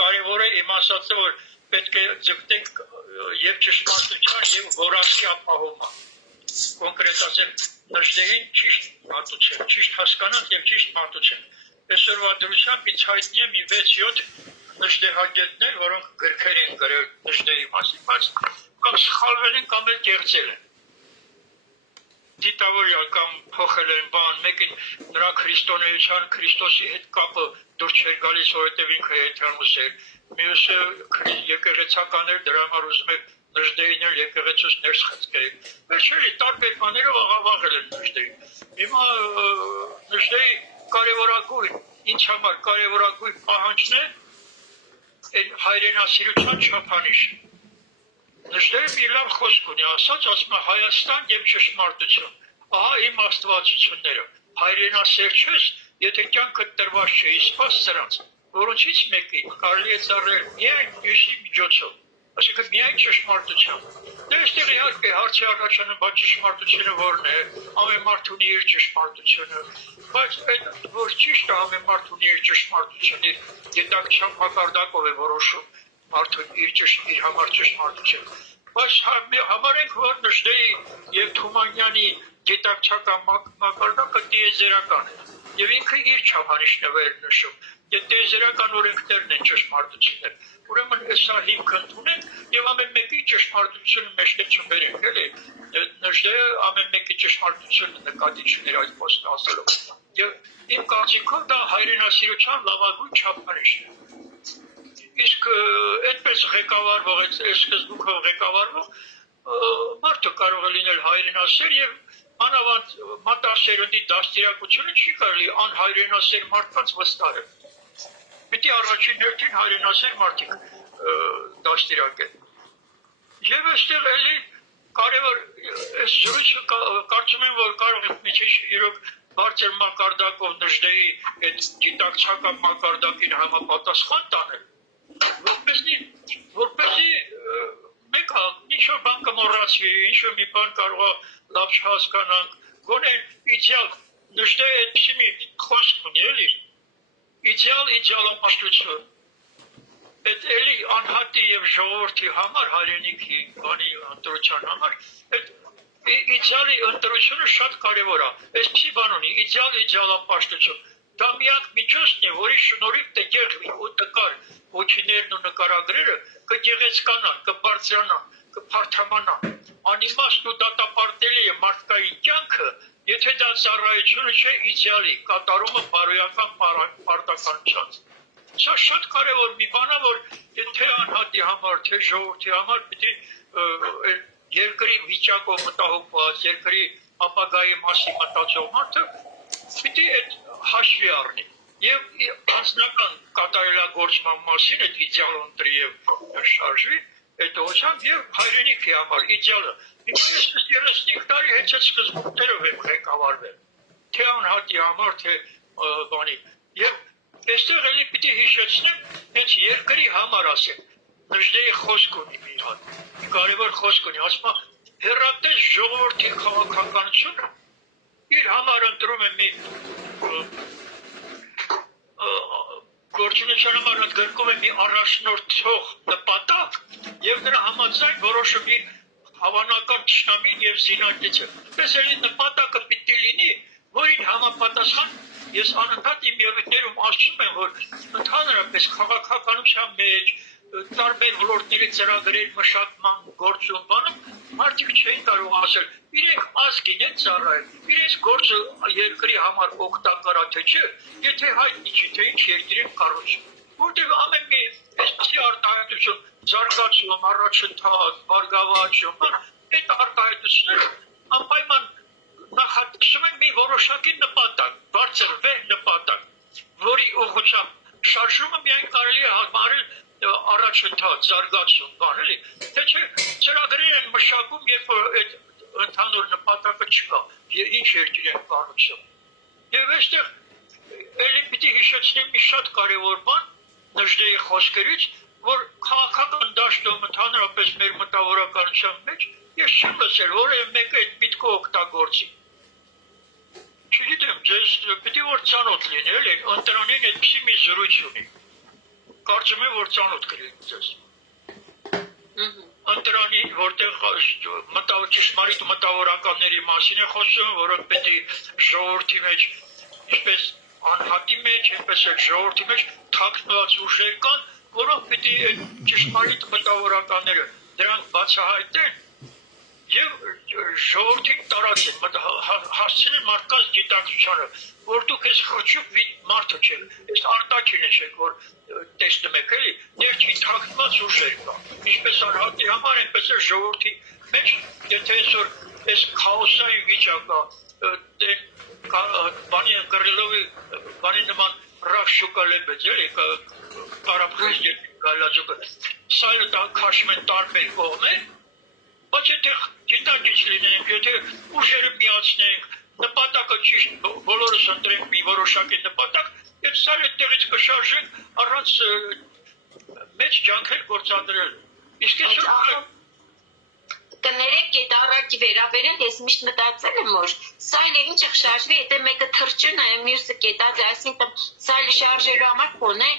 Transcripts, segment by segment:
կարևոր է իմ ասածը, որ պետք է ձգտենք եւ ճշմարտության եւ որակի ապահոման։ Կոնկրետ ասեմ, նժդեին ճիշտ մատուցել, ճիշտ հասկանանք եւ ճիշտ մատուցել։ Այսօրվա դրությամբ ինձ հայտնի է մի 6-7 նժդեհագետներ, որոնք գրքեր են գրել նժդեի մասին, բայց կամ սխալվել են, կամ էլ կեղծել են։ Դիտավորյալ կամ փոխել են բան, մեկին նրա քրիստոնեության, Քրիստոսի հետ կապը դուր չէր գալիս, որովհետև ինքը եթանոս էր։ Մյուսը եկեղեցական էր, դրա համար ուզում եք նժդեին էլ եկեղեցուց ներս խցկել։ Վերջերի տարբեր բաներով աղավաղել են նժդեին։ Հիմա նժդեի կարևորագույն, ինձ համար կարևորագույն պահանջն է այն հայրենասիրության չափանիշը։ Նժդեը մի լավ խոսք ունի ասած, ասում է Հայաստան եւ ճշմարտություն։ Ահա իմ աստվածությունները։ Հայրենասեր չես, եթե կյանքդ տրված չէ, իսպաս սրանց, որոնցից մեկին կարելի է ծառայել միայն մյուսի միջոցով, այսինքն միայն ճշմարտությամբ։ Դե այստեղ իհարկե հարցի առաջանում, բայց ճշմարտությունը որն է, ամեն մարդ ունի իր ճշմարտությունը, բայց այդ որ ճիշտ է ամեն մարդ ունի իր ճշմարտությունը, գիտակցության մակարդակով է որոշում մարդը իր համար ճշմարտություն։ Բայց համարենք, որ նժդեի եւ Թումանյանի գիտակցական մակարդակը տիեզերական է, եւ ինքը իր չափանիշներով է նշում, եւ տիեզերական օրենքներն են ճշմարտությունները։ Ուրեմն սա հիմք ընդունենք եւ ամեն մեկի ճշմարտությունը մեջտեղ չբերենք, էլի։ Նժդեը ամեն մեկի ճշմարտությունը նկատի չուներ այդ խոսքը ասելով։ Եվ իմ կարծիքով դա հայրենասիրության լավագույն չափանիշ է։ Իսկ այդպես ղեկավարվող, այս սկզբունքով ղեկավարվող մարդը կարող է լինել հայրենասեր եւ անավանդ մատաղսերնդի դաստիարակությունը չի կարելի անհայրենասեր մարդկանց վստահել։ Պետք է առաջին հերթին հայրենասեր մարդիկ դաստիարակեն։ Եվ այստեղ էլի կարևոր այս զրույցը կարծում եմ, որ կարող է մի քիչ իրոք բարձր մակարդակով նժդեի այդ գիտակցական մակարդակին համապատասխան տանել, որպեսզի մեկը ինչ-որ բան կմոռացվի, ինչ-որ մի բան կարող է լավ չհասկանանք, գոնե իդեալ նժդեը այդպիսի մի խոսք ունի, էլի, իդեալապաշտություն, այդ էլի անհատի եւ ժողովրդի համար, հայրենիքի բանի ընտրության համար, այդ իդեալի ընտրությունը շատ կարևոր է, այսպիսի բան ունի, իդեալապաշտություն, դա միակ միջոցն է, որի շնորհիվ տգեղվի ու տկար հոգիներն ու նկարագրերը կգեղեցկանան, կբարձրանան, կփարթամանան, անիմաստ ու դատապարտելի է մարդկային կյանքը, եթե դա ծառայությունը չէ իդեալի, կատարումը բարոյական պարտականության։ Սա շատ կարևոր մի բան է, որ թե անհատի համար, թե ժողովրդի համար պիտի երկրի վիճակով մտահոգված, երկրի ապագայի մասին մտածող մարդը պիտի այդ հաշվի առնի։ Եվ անձնական կատարելագործման մասին այդ իդեալը ընտրի եւ շարժվի, այդ ուղղությամբ եւ հայրենիքի համար իդեալը։ Ինչպես 35 տարի հետ սկզբունքներով եմ ղեկավարվել։ Թե անհատի համար, թե բանի։ Եվ այստեղ էլի պիտի հիշեցնեմ, հենց երկրի համար ասեմ, նժդեի խոսք ունի մի հատ, կարևոր խոսք ունի, ասում է հեռատես ժողովրդի քաղաքականությունը իր համար ընտրում է մի գործունեության համար ընդգրկում է մի առաջնորդող նպատակ եւ նրա համաձայն որոշում իր հավանական ճշտամին եւ զինակիցը։ Պես էլի նպատակը պիտի լինի, որին համապատասխան ես անընդհատ իմ ելույթներում ասում եմ, որ ընդհանրապես քաղաքականության մեջ տարբեր ոլորտների ծրագրեր մշակման գործում բանում մարդիկ չէին կարող ասել իրենք ազգին են ծառայել, իրենց գործը երկրի համար օգտակար է թե չէ, եթե հայտնի չի թե ինչ երկիր են կառուցում, որտեղ ամեն մի այսպիսի արտահայտություն, զարգացում, առաջընթաց, բարգավաճում, այդ արտահայտությունները անպայման նախատեսում են մի որոշակի նպատակ, բարձր վեհ նպատակ, որի ուղղությամբ շարժումը միայն կարելի է համարել առաջընթաց, զարգացում, բան էլի, թե չէ ծրագրեր են մշակում, երբ որ այդ ընդհանուր նպատակը չկա, ինչ երկիր են կառուցում։ Եվ այստեղ էլի պիտի հիշեցնեմ մի շատ կարևոր բան նժդեի խոսքերից, որ քաղաքական դաշտում ընդհանրապես մեր մտավորականության մեջ ես չեմ լսել, որևէ մեկը այդ միտքը օգտագործի։ Չգիտեմ, ձեզ պիտի որ ծանոթ լինի, էլի, ընտրանին այդպիսի մի զրույց ունի։ կարծում եմ, որ ծանոթ կլինի ձեզ։ Ընտրանի, որտեղ ճշմարիտ մտավորականների մասին է խոսում, որոնք պետք է ժողովրդի մեջ, ինչպես անհատի մեջ, այնպես էլ ժողովրդի մեջ թաքնված ուժեր կան, որոնք պետք է ճշմարիտ մտավորականները դրանք բացահայտեն եւ ժողովրդին տարածեն, հասցնեն մարդկանց գիտակցությանը, որ դուք այս խղճուկ մարդը չեք, այս արտաքինը չեք, որ տեսնում եք, էլի, ներքին թաքնված ուժեր կա, ինչպես անհատի համար, այնպես էլ ժողովրդի մեջ, եթե այսօր այս քաոսային վիճակը, բանի Կռիլովի, բանի նման Ռավ Շուկալեբեց, էլի, կարապխեզ գալաձուկը, սա էլ դա քաշում են տարբեր կողմեր, բայց եթե գիտակից լինենք, եթե ուժերը միացնենք, նպատակը ճիշտ բոլորս ընտրենք մի որոշակի նպատակ, եւ սա էլ տեղից կշարժենք առանց մեծ ջանքեր գործադրել։ Իսկ այսօր կներեք այդ առաջի վերաբերել, ես միշտ մտածել եմ, որ սա էլ ինչ շարժվի, եթե մեկը թրջուն է, մյուսը կետած է, այսինքն սա էլ շարժելու համար կոնե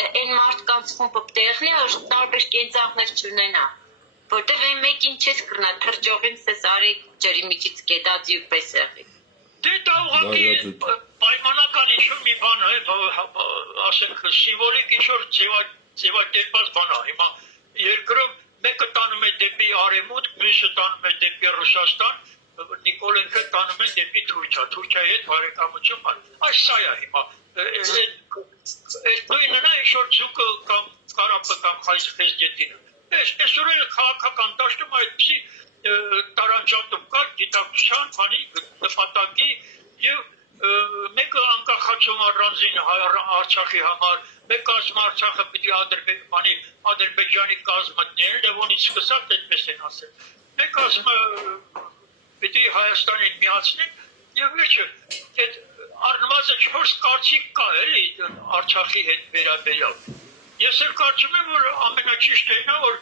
այն մարդկանց խումբը տեղնի, որ տարբեր կենցաղներ չունենա, որտեղ այն մեկին չես կրնա թրջողին սես արեք ջրի միջից կետածի ու պես եղի։ Դե դա ուղղակի պայմանական ինչ-որ մի բան է, ասենք սիմվոլիկ ինչ-որ ձևակերպած բան է, հիմա երկրում մեկը տանում է դեպի արևմուտք, մյուսը տանում է դեպի Ռուսաստան, Նիկոլենքը տանում է դեպի Թուրքիայի հետ բարեկամություն, այս սա է հիմա, նույնն է ինչ-որ ձուկը կամ կարապը կամ խայսխեզգետինը, այսօր էլ քաղաքական դաշտում այդպիսի տարանջատում կա գիտակցության, բանի նպատակի եւ մեկը անկախացում առանձին Արցախի համար, մեկը ասում Արցախը պիտի Ադրբեջանի կազմ մտնել, Լևոնից սկսած այդպես են ասել։ Մեկը ասում պիտի Հայաստանին միացնեն եւ վերջը այդ առնվազն 4 կարծիք կա էլի Արցախի հետ վերաբերյալ։ Ես էլ կարծում եմ, որ ամենաճիշտն է, որ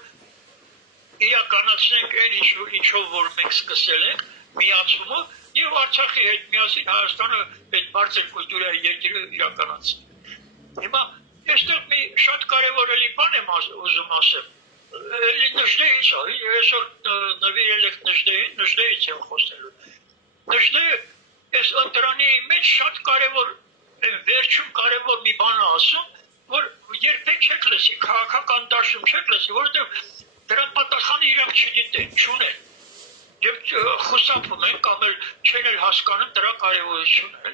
իրականացնենք այն ինչով, որ մենք սկսել ենք, միացումը, եւ Արցախի հետ միասին Հայաստանը այդ բարձր կուլտուրայի երկիրը իրականացնի։ Հիմա այստեղ մի շատ կարևոր բան եմ ուզում ասել։ Էլի նժդեից է, այսօր նվիրել եք նժդեին, նժդեից եմ խոսելու։ Նժդեը այս ընտրանի մեջ շատ կարևոր, վերջում կարևոր մի բան է ասում, որ երբեք չեք լսի, քաղաքական դաշտում չեք լսի, որովհետև դրա պատասխանը իրանք չգիտեն, չունեն։ Եվ խուսափում են կամ էլ չեն էլ հասկանում դրա կարևորությունը։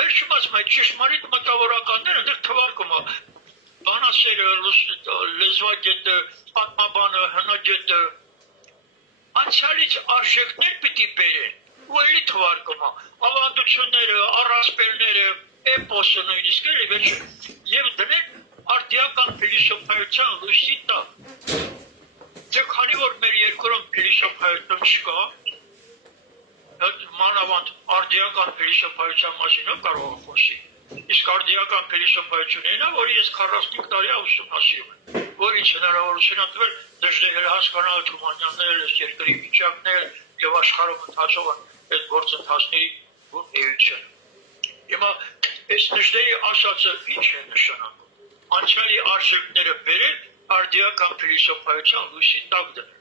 Վերջում ասում այդ ճշմարիտ մտավորականները դեռ թվարկում է բանասերը, լեզվագետը, պատմաբանը, հնագետը անցյալից արժեքներ պիտի բերեն, ու էլի թվարկում է ավանդությունները, առասպելները, էպոսը նույնիսկ էլի վերջում եւ դրեն արդիական փիլիսոփայության լույսի տակ։ Դե քանի որ մեր երկրում փիլիսոփայություն չկա, մանավանդ արդիական փիլիսոփայության մասին կարող եմ խոսի։ Իսկ արդիական փիլիսոփայությունն է, որ ես 45 տարի ուսումնասիրում եմ, որից հնարավորություն է տվել դժգոհ հասկանալ Թումանյանները, երկրի վիճակները եւ աշխարհում ընթացող այդ գործընթացների էությունը։ Հիմա այս դժգոհի ասածը ինչ է նշանակում։ Անցյալի արժեքները բերել արդիական փիլիսոփայության լույսի տակ դնել։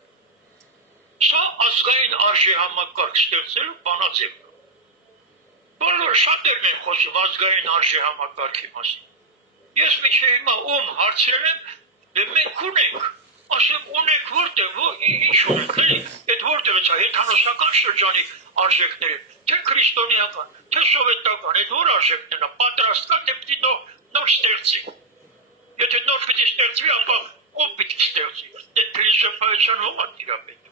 Սա ազգային արժի համակարգ ստեղծելու բանաձև է։ Բոլոր շատերն են խոսում ազգային արժի համակարգի մասին։ Ես մինչև հիմա ում հարցրել եմ, մենք ունենք, ասեմ ունենք որտեղ, ինչ ունենք, այդ որտեղից է հեթանոսական շրջանի արժեքները, թե քրիստոնեական, թե սովետական, այդ որ արժեքներն է, պատրաստ կա, դե պիտի նոր ստեղծի։ Եթե նոր պիտի ստեղծվի, ապա ով պիտի ստեղծի։ Այդ փիլիսոփայության ով է տիրապետում։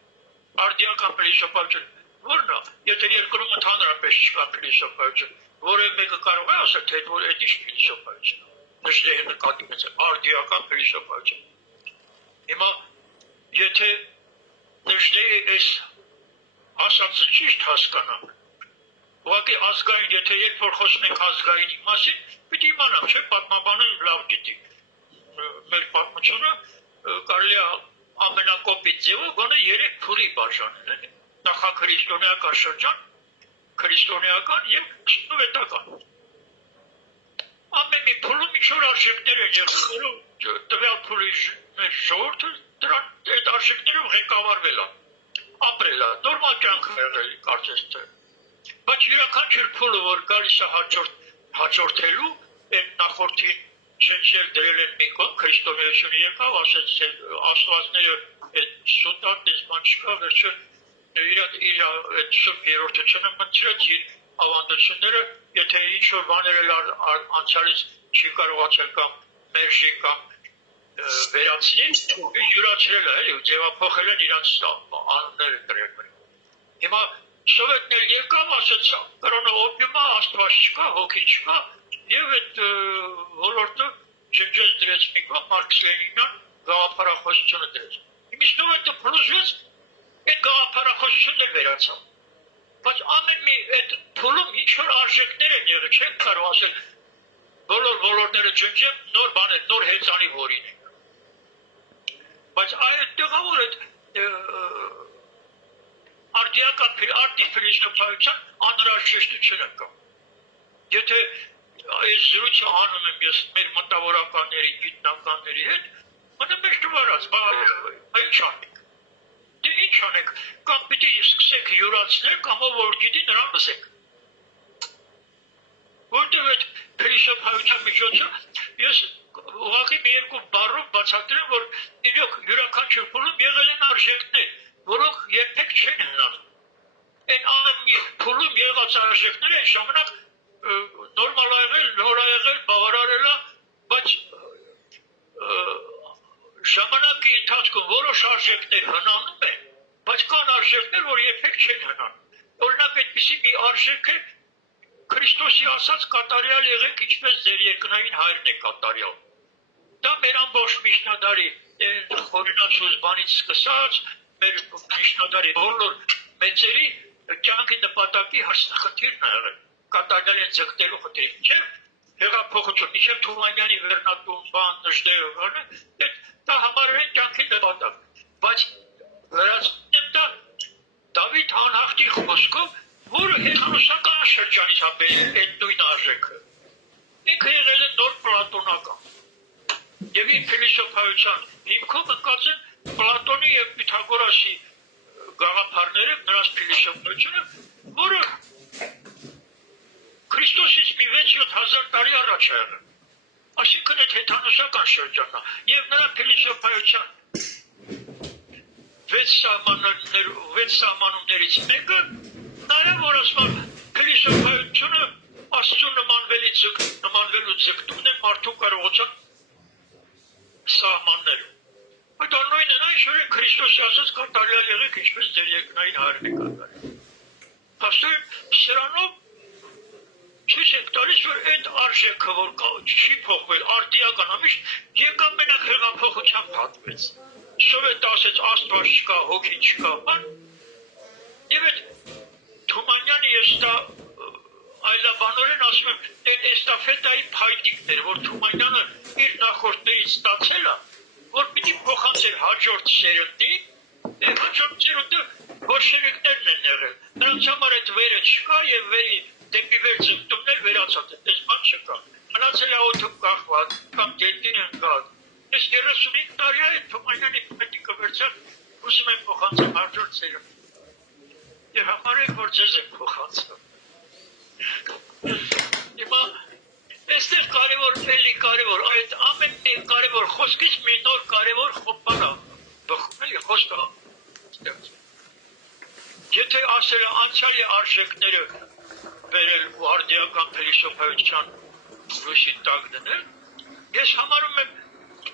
Արդիական փիլիսոփայություն որն է, եթե երկրում ընդհանրապես չկա փիլիսոփայություն, որևէ մեկը կարող է ասել, թե որ այդ ինչ փիլիսոփայություն է։ Նշդեհը նկատի մեծ է, արդիական փիլիսոփայություն։ Հիմա եթե նշդեհի այս ասածը ճիշտ հասկանանք, ուղղակի ազգային, եթե երբ որ խոսում ենք ազգայինի մասին, պիտի իմանանք, չէ՞, պատմաբանը լավ գիտի։ Մեր պատմությունը կարելի է ամենակոպիտ ձևով գոնե 3 փուլի բաժանել, էլի։ Նախաքրիստոնեական շրջան, քրիստոնեական եւ սովետական։ Ամեն մի փուլում ինչ-որ արժեքներ են եղել, որով տվյալ փուլի մեր ժողովուրդը դրանք այդ արժեքներով ղեկավարվել է, ապրել է, նորմալ կյանք եղել կարծես թե։ Բայց յուրաքանչյուր փուլը, որ գալիս է հաջորդելու, այդ նախորդին ջնջել դրել են մի կողմ, քրիստոնեությունը եկավ, ասեց աստվածները այդ սուտատ այս բան չկա, վերջը իր այդ սուրբ երրորդությունը մտցրեց իր ավանդությունները, եթե ինչ-որ բաներ էլ անցյալից չի կարողացել կամ մերժի կամ վերացնել, յուրացրել է, էլի, ձևափոխել են իրանց անունները դրել։ Հիմա սովետներ եկավ, ասեց, կրոնը օպիումա, աստված չկա, հոգի չկա, եւ այդ ոլորտը ջնջեց դրեց մի կողմ, Մարքս-Լենինյան գաղափարախոսությունը դրեց։ Հիմա սովետը փլուզվեց, այդ գաղափարախոսությունն էլ վերացավ։ Բայց ամեն մի այդ փուլում ինչ-որ արժեքներ են եղել, չեն կարող ասել բոլոր ոլորտները ջնջեմ, նոր բաներ, նոր հեծանի որին են։ Բայց այդտեղա որ այդ արդի փիլիսոփայության անհրաժեշտությունը կա։ Եթե այս զրույցը անում եմ ես մեր մտավորականների, գիտնականների հետ, մտնում եմ դժվարած, ինչ անենք։ Դե ինչ անենք, կամ պիտի սկսեք յուրացնել, կամ ով որ գիտի նրան լսեք։ Որտեղ այդ փիլիսոփայության միջոցով ես ուղղակի մի երկու բառով բացատրեմ, որ իրոք յուրաքանչյուր փուլում եղել են արժեքներ, որոնք երբեք չեն հնանում։ Այն ամեն մի փուլում եղած արժեքները այն ժամանակ նորմալ ա եղել, նոր ա եղել, բավարարել ա, բայց ժամանակի ընթացքում որոշ արժեքներ հնանում են, բայց կան արժեքներ, որ երբեք չեն հնանում։ Օրինակ այդպիսի մի արժեք է Քրիստոսի ասած կատարյալ եղեք, ինչպես ձեր երկնային հայրն է կատարյալ։ Դա մեր ամբողջ միջնադարի խորինացուց բանից սկսած, մեր միջնադարի բոլոր մեծերի կյանքի նպատակի հարցախնդիրն է եղել, կատարյալ են ձգտելու խնդիրը, չէ՞, հեղափոխություն, մինչև Թումանյանի վերնատուն բան, նժդեյը, դա համարել են կյանքի նպատակ, բայց վերացնում դա Դավիթ անհաղթի խոսքով, որը հեխանոսական շրջանից ապել է այդ նույն արժեքը։ Ինքը եղել է նոր պլատոնական։ Եվ իր փիլիսոփայության հիմքով ընկած են Պլատոնի և Պյութագորասի գաղափարները, նրանց փիլիսոփայությունը, որը Քրիստոսից մի 6-7 հազար տարի առաջ է եղել։ Այսինքն այդ հեթանոսական շրջանն է։ Եվ նրա փիլիսոփայության 6 սահմանումներից մեկը նաև որ ասում փիլիսոփայությունը Աստծու նմանվելու ձգտումն է մարդու կարողության սահմաններում։ Այդ նույնն է, ինչ որ Քրիստոսի ասած կատարյալ եղեք, ինչպես ձեր երկնային հայրն է կատարյալ։ Փաստորեն սրանով ցույց է տալիս, որ այդ արժեքը, որ չի փոխվել, արդիական ամիշտ եկավ մենակ հեղափոխությամբ հատվեց։ Սովետը ասեց աստված չկա, հոգի չկա, եւ այդ Թումանյանը ես դա այլաբանորեն ասում եմ, այդ էստաֆետայի փայտիկներ, որ Թումանյանը իր նախորդներից ստացել է, որ պիտի փոխանցեր հաջորդ սերնդի, եւ հաջորդ սերունդը բոլշևիկներն են եղել։ Նրանց համար այդ վերը չկա եւ վերի դեպի վեր ձգտումներ վերացած է, այս բան չկա։ Մնացել է օդում կախված, կամ դեպքին ընկած։ Ես 35 տարի է Թումանյանի փայտիկը վերցել, ուզում եմ փոխանցել հաջորդ սերունդ։ Եվ համարեք, որ ձեզ եմ փոխանցել։ Հիմա այստեղ կարևոր, էլի կարևոր, այդ ամեն մի կարևոր խոսքից մի նոր կարևոր խոպան է, էլի խոսքը։ Եթե ասել է անցյալի արժեքները վերել ու արդիական փիլիսոփայության լույսի տակ դնել, ես համարում եմ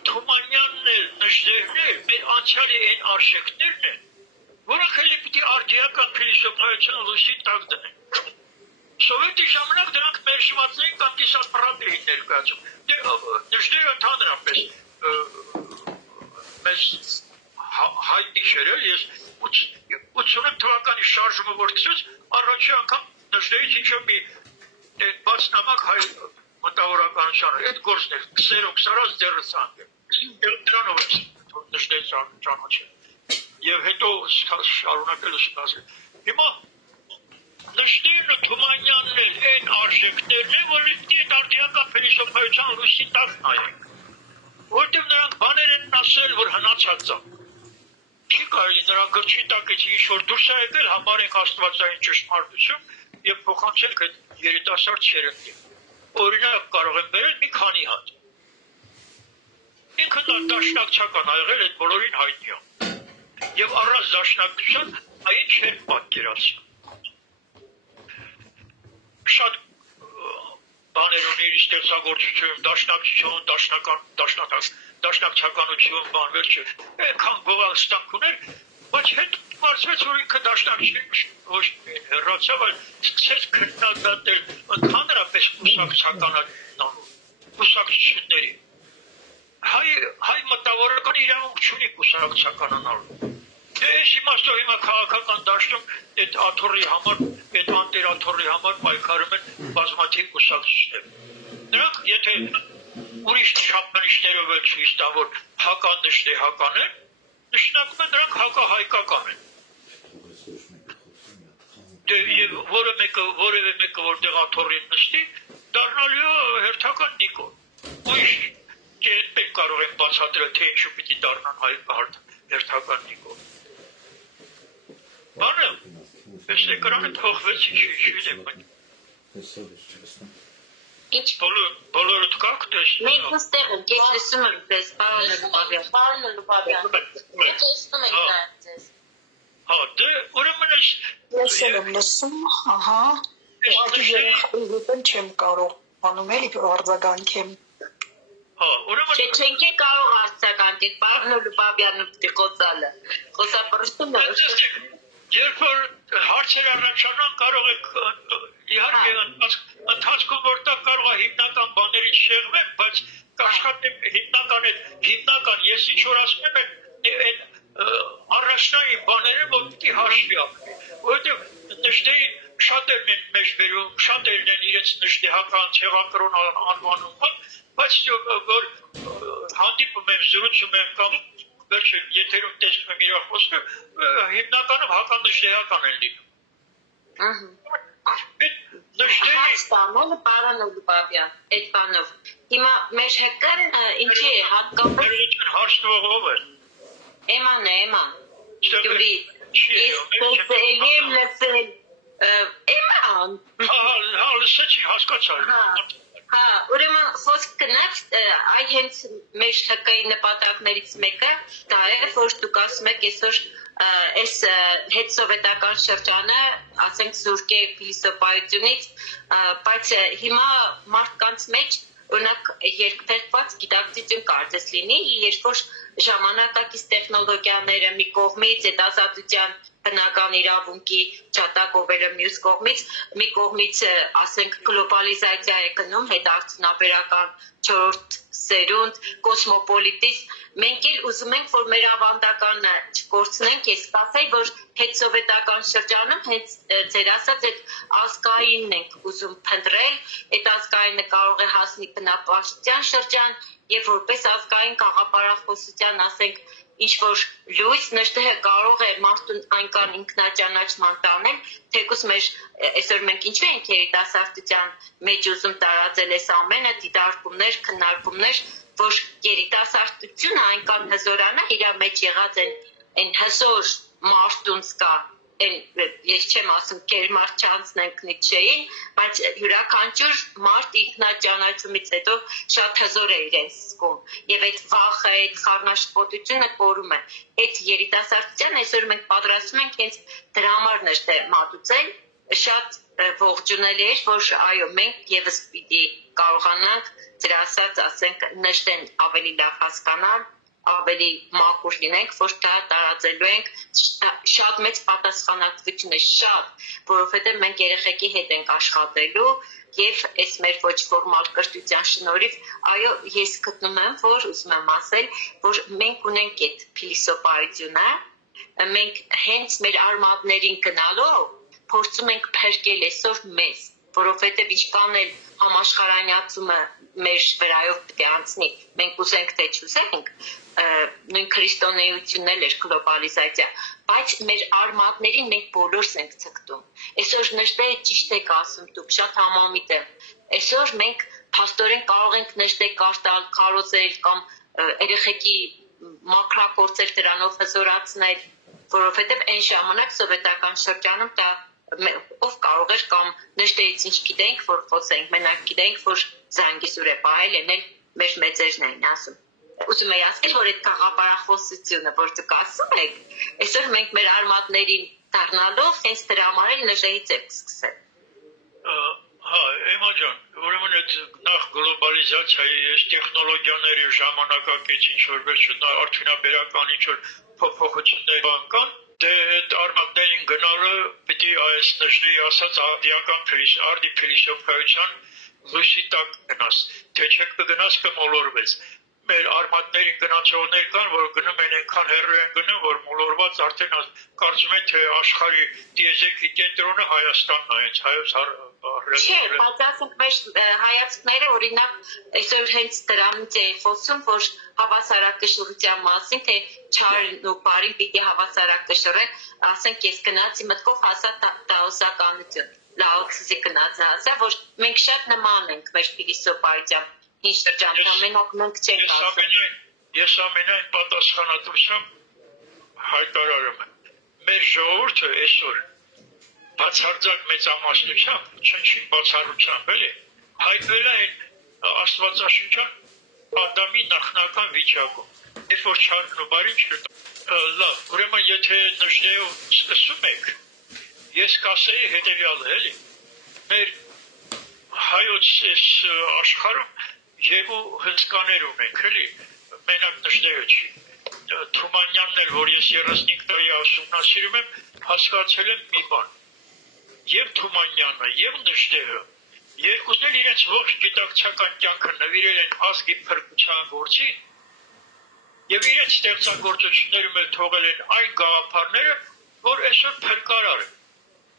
Թումանյանն էլ, նժդեհն էլ, մեր անցյալի այն արժեքներն են, որոնք էլի պիտի արդիական փիլիսոփայության լույսի տակ դնեն։ Սովետի ժամանակ դրանք մերժվածներին կամ կիսապրատ էին ներկայացում։ Նժդեհը ընդհանրապես մեզ հայտնի չէր, ես 88 թվականի շարժումը որ գցեց, առաջի անգամ նժդեհից ինչ-որ մի բացնամակ հայ մտավորականության այդ գործն էր, քսերով քսարած դեռը ցանկ է։ Դրանով նժդեհ ճանաչել։ Եվ հետո շարունակել ու սպասել։ Հիմա նշտիրն ու Թումանյանն էլ այն արժեքներն են, որ այդ արդիական փիլիսոփայության լույսի տակ նայենք։ Որտեղ նրանք բաներ են ասել, որ հնացած են։ Չի կարելի նրանք գրչի տակից ինչ-որ դուրս է եկել, համարենք աստվածային ճշմարտություն և փոխանցենք այդ երիտասարդ շերնդի։ Օրինակ կարող են բերել մի քանի հատ։ Ինքը դաշնակցական ա եղել, այդ բոլորին հայտնի է։ Եվ առանց դաշնակցության այն չեն պատկերացնում։ Շատ բաներ ունի իր ստեղծագործությունում, դաշնակցականություն, բան վերջը, այնքան գովալստակ ուներ, բայց հետ մարզվեց, որ ինքը դաշնակ ոչ հեռացավ, այլ սկսեց քննադատել ընդհանրապես կուսակցությունների։ Հայ մտավորական իրավունք չունի կուսակցականանալու։ Այս իմաստով հիմա քաղաքական դաշտում այդ աթոռի համար, այդ անտերաթոռի համար պայքարում են բազմաթիվ կուսակցություններ։ Նրանք եթե ուրիշ չափանիշներով էլ ցույց տան, որ հականնշտ է հական են, նշանակում է նրանք հակահայկական են։ Եվ որևէ մեկը որտեղ աթոռին նստի, դառնալու է հերթական Նիկոլ։ Ուրիշ այդպես կարող են բացատրել, թե ինչու պիտի դառնան հերթական Նիկոլ։ Բանը, ես էկրանը փոխվեցի, չգիտեմ։ Ինչ բոլորդ կաք տեսնում։ Մենք նստեղ ենք, ես լսում եմ ձեզ, պարոն Լուբաբյան։ Մենք լսում ենք ձեզ։ Հա, դե ուրեմն Ես եմ լսում, ահա, երեխայի հետ չեմ կարող անում էլի արձագանքեմ։ Հա, ուրեմն Չենք կարող արձագանքել, պարոն Լուբաբյանը խոսալը։ Խոսապրստում է։ Երբ որ հարցեր առաջանան, կարող եք իհարկե ընթացքում որտեղ կարող է հիմնական բաներից շեղվեն, բայց կաշխատեմ հիմնական ես ինչ որ ասում եմ այն առաջնային բաները, որ պիտի հաշվի առնի, որովհետև նշտերի շատերն են մեջ բերում, շատերն են իրենց նշտեհական ցեղակրոն անվանում, բայց որ հանդիպում եմ, զրուցում եմ կամ վերջը եթերում տեսնում եմ իրար խոսքը, հիմնականում հականնշտեհական են լինում։ Ստանալը պարոն Լուբաբյան, այդ բանով։ Հիմա մեր հեկան ինչի է հատկապես հարցնողով է։ Էման, Գյումրի, ես տեսելի եմ լսել, Էման։ Հա, լսեցի, հասկացա։ Հա, ուրեմն խոսք կնավ, այ հենց մեր հկայի նպատակներից մեկը դա է, որ դուք ասում եք այսօր այս հետսովետական շրջանը, ասենք զուրկ է փիլիսոփայությունից, բայց հիմա մարդկանց մեջ օրինակ երկվերված գիտակցություն կարծես լինի, երբ որ ժամանակակից տեխնոլոգիաները մի կողմից այդ ազատության բնական իրավունքի ջատագովերը մյուս կողմից, մի կողմից ասենք գլոբալիզացիա է գնում, հետարդյունաբերական չորրորդ սերունդ, կոսմոպոլիտիզմ, մենք էլ ուզում ենք, որ մեր ավանդականը չկորցնենք, ես կասեի, որ հետսովետական շրջանում հենց ձեր ասած այդ ազգայինն ենք ուզում փնտրել, այդ ազգայինը կարող է հասնի բնապաշտության շրջան եւ որպես ազգային գաղափարախոսության, ասենք, ինչ-որ լույս նշտեհը կարող է մարդուն այնքան ինքնաճանաչման տանել, թեկուզ մեր այսօր մենք ինչու ենք երիտասարդության մեջ ուզում տարածել այս ամենը, դիտարկումներ, քննարկումներ, որ երիտասարդությունը այնքան հզորանա, իր մեջ եղած են հզոր մարդունց կա, ես չեմ ասում կերմարդ չանցնենք Նիցշեին, բայց յուրաքանչյուր մարդ ինքնաճանաչումից հետո շատ հզոր է իրենց զգում եւ այդ վախը, այդ խառնաշփոթությունը կորում է։ Այդ երիտասարդության այսօր մենք պատրաստում ենք հենց դրա համար նշտե մատուցել, շատ ողջունելի էր, որ այո, մենք եւս պիտի կարողանանք ձեր ասած, ասենք, նշտեն ավելի լավ հասկանալ, ավելի մաքուր լինենք, որ դա տարածելու ենք, շատ մեծ պատասխանատվություն է, շատ, որովհետև մենք երեխեքի հետ ենք աշխատելու եւ այս մեր ոչ ֆորմալ կրթության շնորհիվ, այո, ես գտնում եմ, որ ուզում եմ ասել, որ մենք ունենք այդ փիլիսոփայությունը, մենք հենց մեր արմատներին գնալով փորձում ենք փրկել այսօր մեզ, որովհետև ինչքան էլ համաշխարանյացումը մեր վրայով պետք է անցնի, մենք ուզենք թե չուզենք, նույն քրիստոնեությունն էլ էր գլոբալիզացիա, բայց մեր արմատներին մենք բոլորս ենք ցկտում։ Այսօր նշտերը ճիշտ եք ասում դուք, շատ համամիտ եմ։ Այսօր մենք փաստորեն կարող ենք նշտեր կարտալ, քարոզել կամ երեխեքի մաքրագործել դրանով հզորացնել, որովհետև այն ժամանակ սովետական շրջանում դա ով կարող էր կամ նշտերից ինչ գիտենք, որ խոսենք, մենակ գիտենք, որ Զանգիզուր է պահել, են էլ մեր մեծերն են ասում։ Ուզում եմ ասել, որ այդ գաղափարախոսությունը, որ դուք ասում եք, այսօր մենք մեր արմատներին դառնալով հենց դրա համար էլ նժեից ենք սկսել։ Հա, Էմա ջան, ուրեմն այդ նախ գլոբալիզացիայի այս տեխնոլոգիաների ժամանակակից ինչ-որ արդյունաբերական ինչ-որ փոփոխություններ կան, դե այդ արմատներին գնալը պիտի այս նժդեի ասած արդի փիլիսոփայության լույսի տակ գնաս, թե չեք կգնաս կմոլորվես։ Մեր արմատներին գնացողներ կան, որ գնում են այնքան հեռու են գնում, որ մոլորված արդեն կարծում են, թե աշխարհի տիեզերքի կենտրոնը Հայաստանն է, հենց հայոց Չէ, բայց ասենք մեր հայացքները օրինակ այսօր հենց դրանից է խոսում, որ հավասարակշռության մասին, թե չարն ու բարին պիտի հավասարակշռեն, ասենք ես գնացի մտքով հասա տաոսականություն, լաոքսի գնացա հասա, որ մենք շատ նման ենք մեր փիլիսոփայության հին շրջանում, ամենակ մենք չենք ասում։ Ես ամենայն պատասխանատվությամբ հայտարարում եմ, մեր ժողովուրդը այսօր բացարձակ մեծամասնությամբ, չնչին բացառությամբ էլի, հայտվել են աստվածաշնչյան Ադամի նախնական վիճակում, երբ որ չարն ու բարին չկա։ Լավ, ուրեմն եթե նժդեով սկսում եք, ես կասեի հետևյալը էլի, մեր հայոց այս աշխարհում երկու հսկաներ ունենք էլի, մենակ նժդեը չի։ Թումանյանն էլ, որ ես 35 տարի ուսումնասիրում եմ, հասկացել եմ մի բան։ Եվ Թումանյանը, եւ նժդեհը, երկուսն էլ իրենց ողջ գիտակցական կյանքը նվիրել են ազգի փրկության գործին եւ իրենց ստեղծագործություններում էլ թողել են այն գաղափարները, որ այսօր փրկարար են,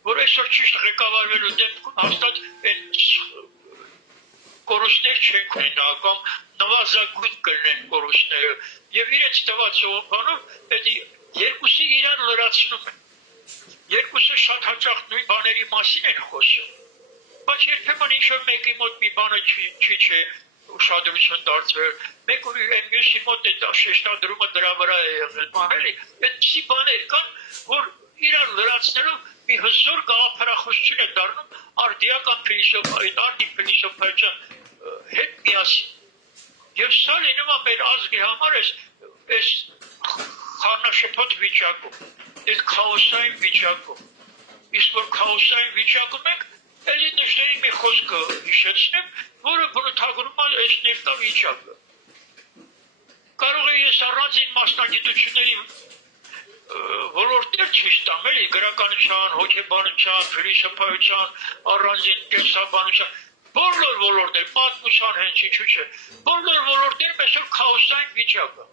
որ այսօր ճիշտ ղեկավարվելու դեպքում հաստատ այն կորուստներ չեն ունենա կամ նվազագույն կլինեն կորուստները եւ իրենց տված բանով այդ երկուսի իրար լրացնում են։ Երկուսը շատ հաճախ նույն բաների մասին են խոսում, բայց երբեմն ինչ-որ մեկի մոտ մի բանը չի ուշադրություն դարձրել, մեկ ու այն մյուսի մոտ այդ շեշտադրումը դրա վրա է եղել, էլի, այդպիսի բաներ կան, որ իրար լրացնելով մի հզոր գաղափարախոսություն է դառնում արդիական փիլիսոփայության հետ միասին։ Եվ սա լինում է մեր ազգի համար այս խառնաշփոթ վիճակում, այդ քաոսային վիճակում, իսկ որ քաոսային վիճակում ենք, էլի նժդերի մի խոսքը հիշեցնեմ, որը բնութագրում է այս ներկա վիճակը։ Կարող է ես առանձին մասնագիտությունների ոլորտներ չիշ տամ, էլի գրականության, հոգեբանության, փիլիսոփայության, առանձին կենսաբանության, բոլոր ոլորտներ, պատմության հենց ինչու՞ չէ, բոլոր ոլորտներում այսօր քաոսային վիճակը։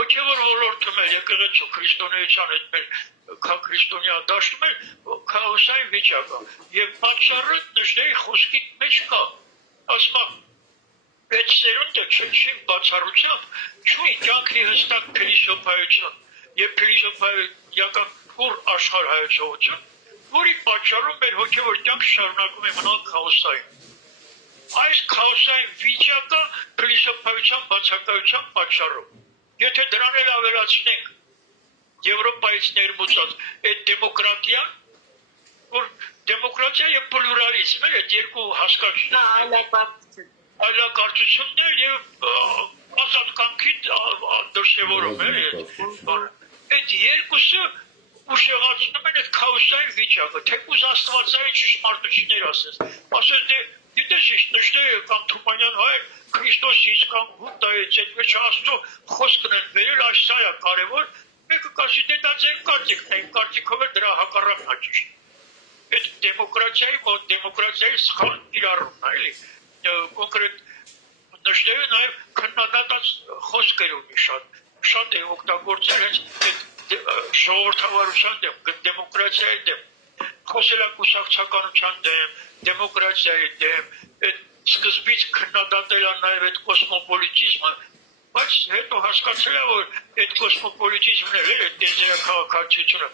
Հոգևոր ոլորտում էլ եկեղեցու քրիստոնեության հետ մեր քրիստոնյա դաշտում էլ քաոսային վիճակը եւ պատճառը նժդեի խոսքի մեջ կա։ Ասում եմ, այդ սերունդը չի բացառությամբ չունի կյանքի հստակ փիլիսոփայություն եւ փիլիսոփայական փուր աշխարհայացողություն, որի պատճառով մեր հոգևոր կյանքը շարունակում է մնալ քաոսային։ Այս քաոսային վիճակը փիլիսոփայության բացակայության պատճառով։ Եթե դրան էլ ավելացնենք Եվրոպայից ներմուծած այդ դեմոկրատիան, որ դեմոկրատիա եւ պլուրալիզմ է, այդ երկու հասկացություններ, այլակարծություններ եւ ազատ կամքի դրսեւորում է, այդ երկուսը ուժեղացնում են այդ քաոսային վիճակը, թեկուզ աստվածային ճշմարտություններ ասես դե գիտես ինչ նշտերը կամ Թումանյան հայր Քրիստոսից կամ Հուդայից այդ մեջ Աստծո խոսքն են վերել, այս սա է կարևոր, մեկը կասի դե դա ձեր կարծիքն է, իմ կարծիքով էլ դրա հակառակն է ճիշտ։ Այդ դեմոկրատիայի սխալ կիրառումն է, էլի, կոնկրետ նշտերը նաև քննադատած խոսքեր ունի շատ է օգտագործել հենց այդ ժողովրդավարության դեմ, դեմոկրատիայի դեմ խոսել է կուսակցականության դեմ, դեմոկրատիայի դեմ, այդ սկզբից քննադատել է նաև այդ կոսմոպոլիտիզմը, բայց հետո հասկացել է, որ այդ կոսմոպոլիտիզմն էլ է տեզերաքաղաքացիությունը,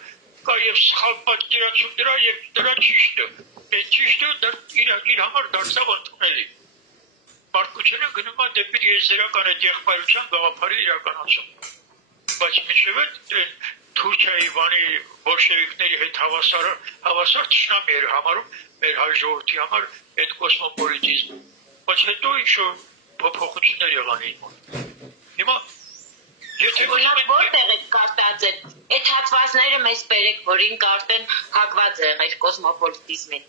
կա եւ սխալ պատկերացում դրա եւ դրա ճիշտը, այդ ճիշտը իր համար դարձավ ընդունելի։ Մարդկությունը գնում է դեպի եզերական այդ եղբայրության գաղափարի իրականացում, բայց մինչև այդ Թուրքիայի բանի բոլշևիկների հետ հավասար թշնամի էր համարում մեր հայ ժողովրդի համար այդ կոսմոպոլիտիզմը, բայց հետո ինչ-որ փոփոխություններ եղան իր մոտ։ Հիմա Օրինակ որտեղ եք կարտած եք, այդ հատվածները մեզ բերեք, որին կարտեն հակված եղել կոսմոպոլիտիզմին։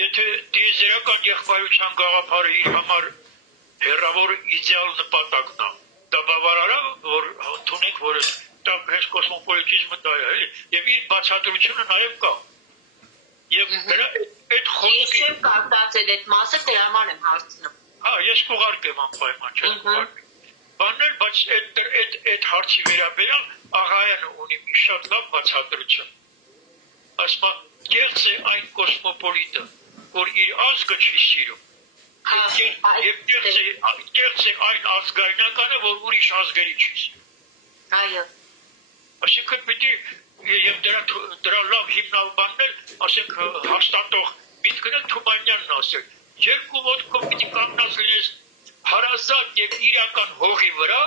Եթե տիեզերական եղբայրության գաղափարը իր համար հեռավոր իդեալ նպատակն է, դա բավարար է, որ ընդունենք, որ դա հենց կոսմոպոլիտիզմը դա է, եւ իր բացատրությունը նաեւ կա։ Եվ դրա այդ խոսքը Ես չեմ կարտացել այդ մասը, դրա համար եմ հարցնում։ Հա, ես կուղարկեմ անպայման, չեմ կուղարկեմ։ Բաններ, բայց այդ հարցի վերաբերյալ աղայանը ունի մի շատ լավ բացատրություն։ Ասում է, կեղծ է այն կոսմոպոլիտը, որ իր ազգը չի սիրում։ Եվ կեղծ է այն ազգայնականը, որ ուրիշ ազգերի չի սիրում։ Այո։ Այսինքն պիտի եւ դրա լավ հիմնավորումն էլ, ասենք հաստատող միտքն էլ Թումանյանն ասել։ Երկու ոտքով պիտի կանգնած լինես հարազատ եւ իրական հողի վրա,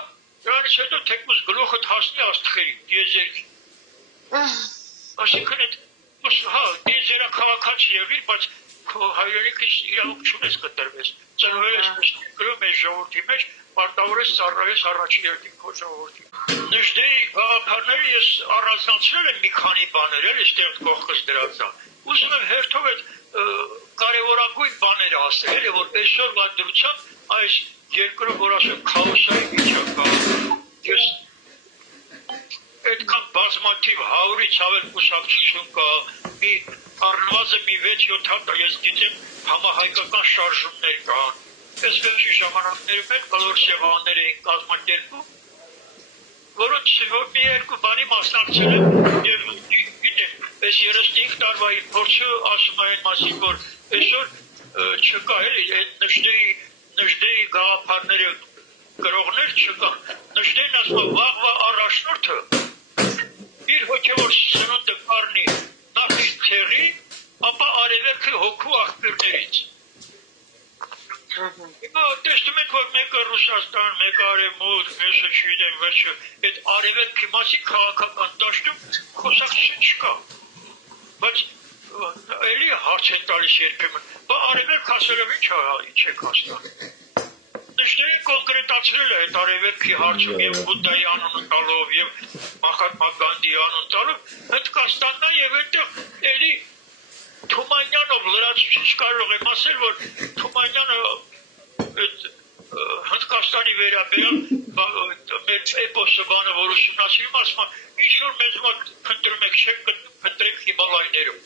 դրանից հետո թեկուզ գլուխդ հասնի աստղերին, դիեզերքին։ Այսինքն այդ հա, դիեզերաքաղաքացի եղիր, բայց հայրենիքից իրավունք չունես կտրվես։ Ծնվել ես գրում ես ժողովրդի մեջ, պարտավոր ես ծառայես առաջի երկին քո ժողովրդին։ Նժդեի գաղափարները ես առանձնացրել եմ մի քանի բաներ, էլ այստեղ կողքս դրած է։ Ուզում եմ հերթով այդ կարևորագույն բաները ասել, որ այսօրվա դրությամբ այս երկրում որ ասում քաոսային վիճակա, ես այդքան բազմաթիվ 100-ից ավել կուսակցություն կա, մի առնվազն մի 6-7 հատ ես գիտեմ համահայկական շարժումներ կան, այս վերջի ժամանակներում էլ կլոր սեղաններ էին կազմակերպում, որոնց մի երկու բանի մասնակցել եմ եւ գիտեմ, այս 35 տարվա իմ փորձը ասում այն մասին, որ այսօր չկա էլի այդ նժդեի գաղափարները գրողներ չկան, նժդեն ասում է վաղվա առաջնորդը իր հոգևոր սնունդը կառնի նախ իր ցեղի, ապա արևելքը հոգու աղբյուրներից։ Հիմա տեսնում ենք, որ մեկը Ռուսաստան, մեկը արևմուտք, մյուսը չգիտեմ վերջը, այդ արևելքի մասի քաղաքական դաշտում խոսակցություն չկա։ Բայց էլի հարց են տալիս երբեմն, բա արևելք ասելով ինչ եք հասկանում։ Նժդեն կոնկրետացրել է այդ արևելքի հարցում եւ Բուդդայի անունը տալով եւ Մահատմա Գանդիի անուն տալով, Հնդկաստանն է եւ այդտեղ էլի Թումանյանով լրացուցիչ կարող եմ ասել, որ Թումանյանը Հնդկաստանի վերաբերյալ մեր էպոսը բանը որ ուսումնասիրում ասում է, ինչ որ մեզ մոտ փնտրում եք, չեք փնտրեք Հիմալայներում։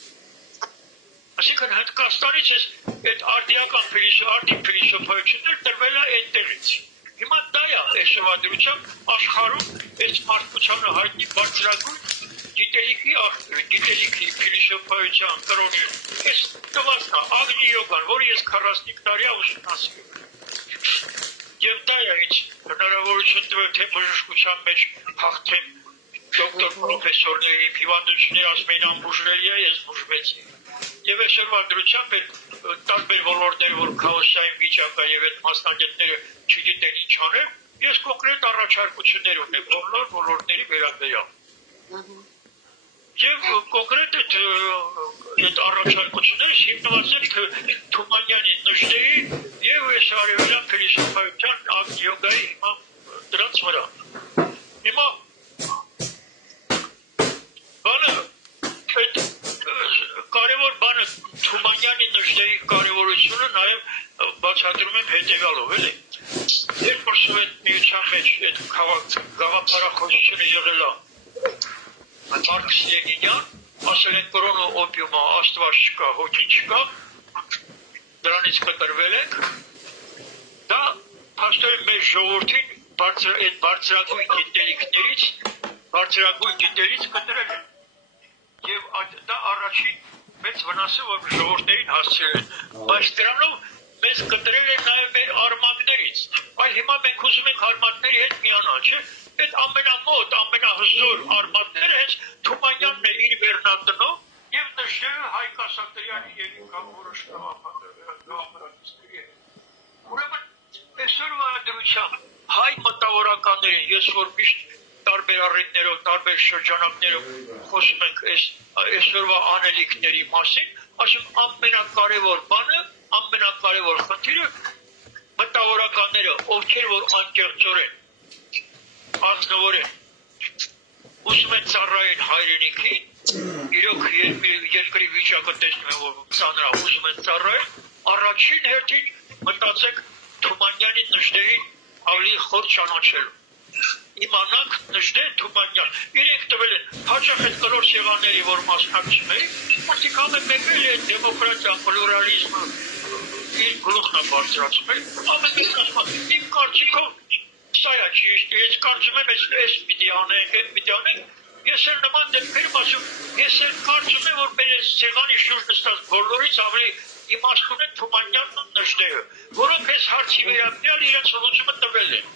Այսինքն Հնդկաստանից այդ արդիական փիլիսոփայություններ տրվել է այնտեղից։ Հիմա դա է այսօրվա դրությամբ աշխարհում այս մարդկությանը հայտնի բարձրագույն գիտելիքի աղբյուր, գիտելիքի փիլիսոփայության կրոնի։ Այս տվածքն է Ագնի յոգան, որը ես 45 տարի ուսումնասիրում եմ։ Եվ դա է ինձ հնարավորություն տվել թե բժշկության մեջ հաղթեմ դոկտոր պրոֆեսորների հիվանդություններ ասում էին անբուժվելի է, ես բուժվեցի։ Եվ այսօրվա դրությամբ տարբեր ոլորտներ, որ քաոսային վիճակ է եւ այդ մասնագետները չգիտեն ինչ անել, ես կոնկրետ առաջարկություններ ունեմ ոլորտների վերաբերյալ։ Եվ կոնկրետ այդ առաջարկությունները հիմնված են Թումանյանի նժդեի եւ այս արևելյան փիլիսոփայության յոգայի դրանց վրա։ Հիմա բանը այդ կարևոր բանը Թումանյանի նժդեի կարևորությունը նաև բացատրում եմ հետևյալով, էլի։ Երբ որ Սովետ միության մեջ այդ գաղափարախոսությունը եղել է Մարքս Լենինյան, ասել են կրոնը օպիումա, աստված չկա, հոգի չկա, դրանից կտրվել ենք, դա փաստորեն մեր ժողովրդին այդ բարձրագույն գիտելիքներից կտրել են։ եւ դա առաջին մեծ վնասը, որ ժողովրդին հասցրել են, բայց դրանով մեզ կտրել են նաեւ մեր արմատներից, այլ հիմա մենք ուզում ենք արմատների հետ միանալ, չէ՞, այդ ամենամոտ, ամենահզոր արմատները հենց Թումանյանն է իր վերնատնով եւ նժդեհը Հայկ Ասատրյանի եւ կամ որոշ գաղափարիչների հետ։ Ուրեմն այսօրվա դրությամբ հայ մտավորականներին ես որ միշտ տարբեր առիթներով, տարբեր շրջանակներով խոսում ենք այսօրվա անելիքների մասին, ասում ամենակարևոր բանը, ամենակարևոր խնդիրը մտավորականները, ովքեր որ անկեղծորեն, ազնվորեն, ուզում են ծառայել հայրենիքին, իրոք երկրի վիճակը տեսնում են, որ ծանր ուզում են ծառայել, առաջին հերթին մտածեք Թումանյանի նժդեհին ավելի խոր ճանաչելու։ Իմանանք նժդեհ Թումանյան, իրենք տվել են հաճախ այդ կլոր եղանների, որ մասնակցում էին, մարդիկ ամեն մեկը էլ դեմոկրատիա, պլուրալիզմը իր գլուխն է բարձրացում են, ամեն մեկը ասում է, իմ կարծիքով սա է ճիշտ, ես կարծում եմ, այս պիտի անենք, այդ պիտի անենք, ես էլ նման դեպքերում ասում, ես էլ կարծում եմ, որ մեր այս սեղանի շուրջ նստած բոլորից ավելի իմաստուն են Թումանյանն ու նժդեհը, որոնք այս հարցի վերաբերյալ իրենց լուծումը տվել են։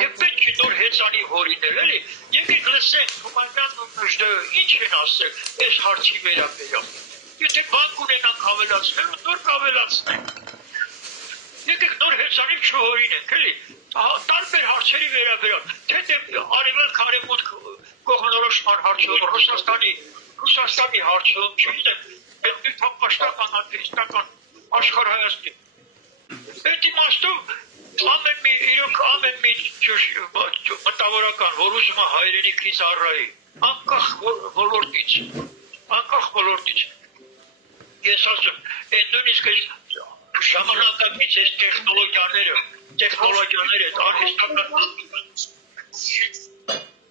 Եվ պետք է նոր հեծանի հորինել, էլի, եկեք լսենք Թումանյանն ու նժդեհը ինչ են ասել այս հարցի վերաբերյալ։ Եթե բան ունենանք ավելացնելու, նոր կավելացնենք։ Եկեք նոր հեծանի չհորինենք, էլի, տարբեր հարցերի վերաբերյալ, թե արևելք արևմուտք կողմնորոշման հարցում, Ռուսաստանի հարցում, չգիտեմ, Թափաշտական, ատեիստական աշխարհայացքի։ Այդ իմաստով ամեն մի մտավորական, որ ուզում է հայրենիքից առայի, անկախ ոլորտից, ես ասում, այդ նույնիսկ ժամանակակից այս տեխնոլոգիաները,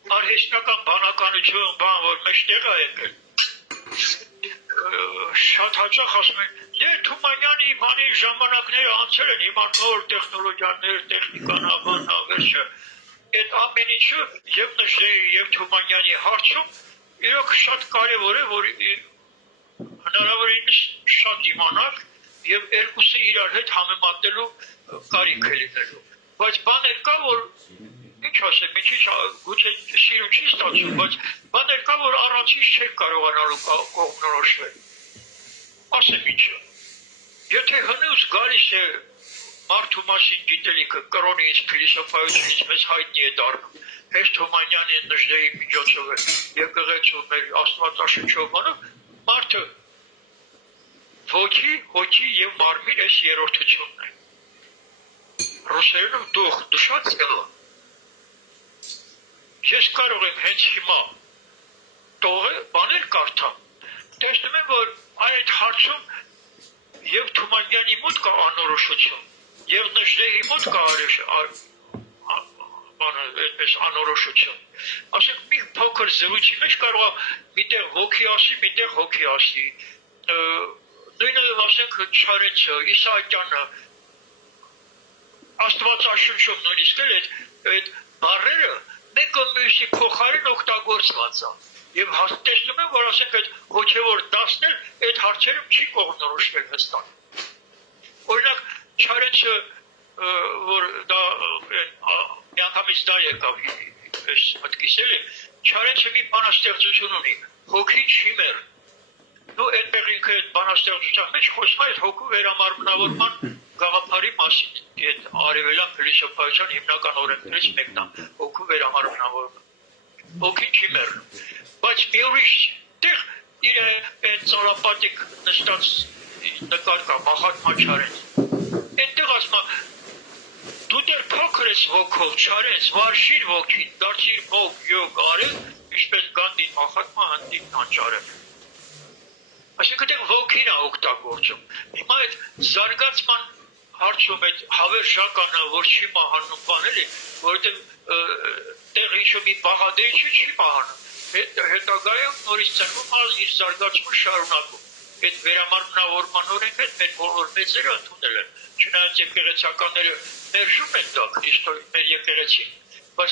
արհեստական բանականություն, բան, որ մեջտեղ է եկել, շատ հաճախ ասում են, դե Թումանյանի բանի ժամանակները անցել են, հիմա նոր տեխնոլոգիաներ, տեխնիկան, վերջը, այդ ամեն ինչը եւ նժդեհի եւ Թումանյանի հարցում իրոք շատ կարեւոր է, որ հնարավորինս շատ իմանանք եւ երկուսը իրար հետ համեմատելու կարիք է լինելու, բայց բաներ կա, որ ինչ ասեմ, գուցե սիրուն չի ստացվում, բայց բաներ կա, որ առանցից չեք կարողանալու կողմնորոշվել։ Ասեմ ինչը, եթե հնուց գալիս է մարդու մասին գիտելիքը կրոնից, փիլիսոփայությունից մեզ հայտնի է դառնում, հենց Թումանյանի նժդեհի միջոցով է եկեղեցու մեր աստվածաշնչով բանով, մարդը ոգի, հոգի եւ մարմին այս երրորդությունն է։ Ռուսերենով դուխ, դուշա ցելա։ Ես կարող եմ հենց հիմա բաներ կարդամ, տեսնում եմ, որ այդ հարցում եւ Թումանյանի մոտ կա անորոշություն, եւ նժդեհի մոտ կա այդպես անորոշություն։ Ասենք մի փոքր զրույցի մեջ կարող է միտեղ ոգի ասի, միտեղ հոգի ասի։ Նույնը ասենք Չարենցը, Իսահակյանը, Աստվածաշնչում նույնիսկ էլ այդ բառերը մեկը մյուսի փոխարեն օգտագործված է։ Եվ տեսնում եմ, որ ասենք այդ հոգևոր դասն էլ այդ հարցերում չի կողմնորոշվել հստակ։ Օրինակ Չարենցը, որ դա միանգամից դա եկավ այս մտքիս էլի, Չարենցը մի բանաստեղծություն ունի, հոգի չի մեռ։ Ու այդտեղ ինքը այդ բանաստեղծության մեջ խոսում է այդ հոգու վերամարմնավորման գաղափարի մասին, այդ արևելյան փիլիսոփայության հիմնական օրենքներից մեկն է, հոգու վերամարմնավորումը։ Հոգին չի մեռնում, բայց մի ուրիշ տեղ իր այդ ծառապատիկ նստած նկար կա Մահատմա Չարենց։ Այդտեղ ասում է, դու դեռ փոքր ես ոգով Չարենց, վարժիր ոգին, դարձիր ոգ յոգ արև, ինչպես Գանդին Մահատմա հանդիպն անճարև։ Այսինքն դեռ ոգին է օգտագործում։ Հիմա այդ զարգացման հարցում այդ հավերժականը, որ չի մահանում բան էլի, որովհետև տեղ ինչ-որ մի բաղադրիչ չի մահանում։ Հետագայում նորից ծնվում իր զարգացումը շարունակում։ Այդ վերամարմնավորման օրենքը մեր բոլոր մեծերը ընդունել են։ Չնայած եկեղեցականները մերժում են դա Քրիստոսի մեր եկեղեցին, բայց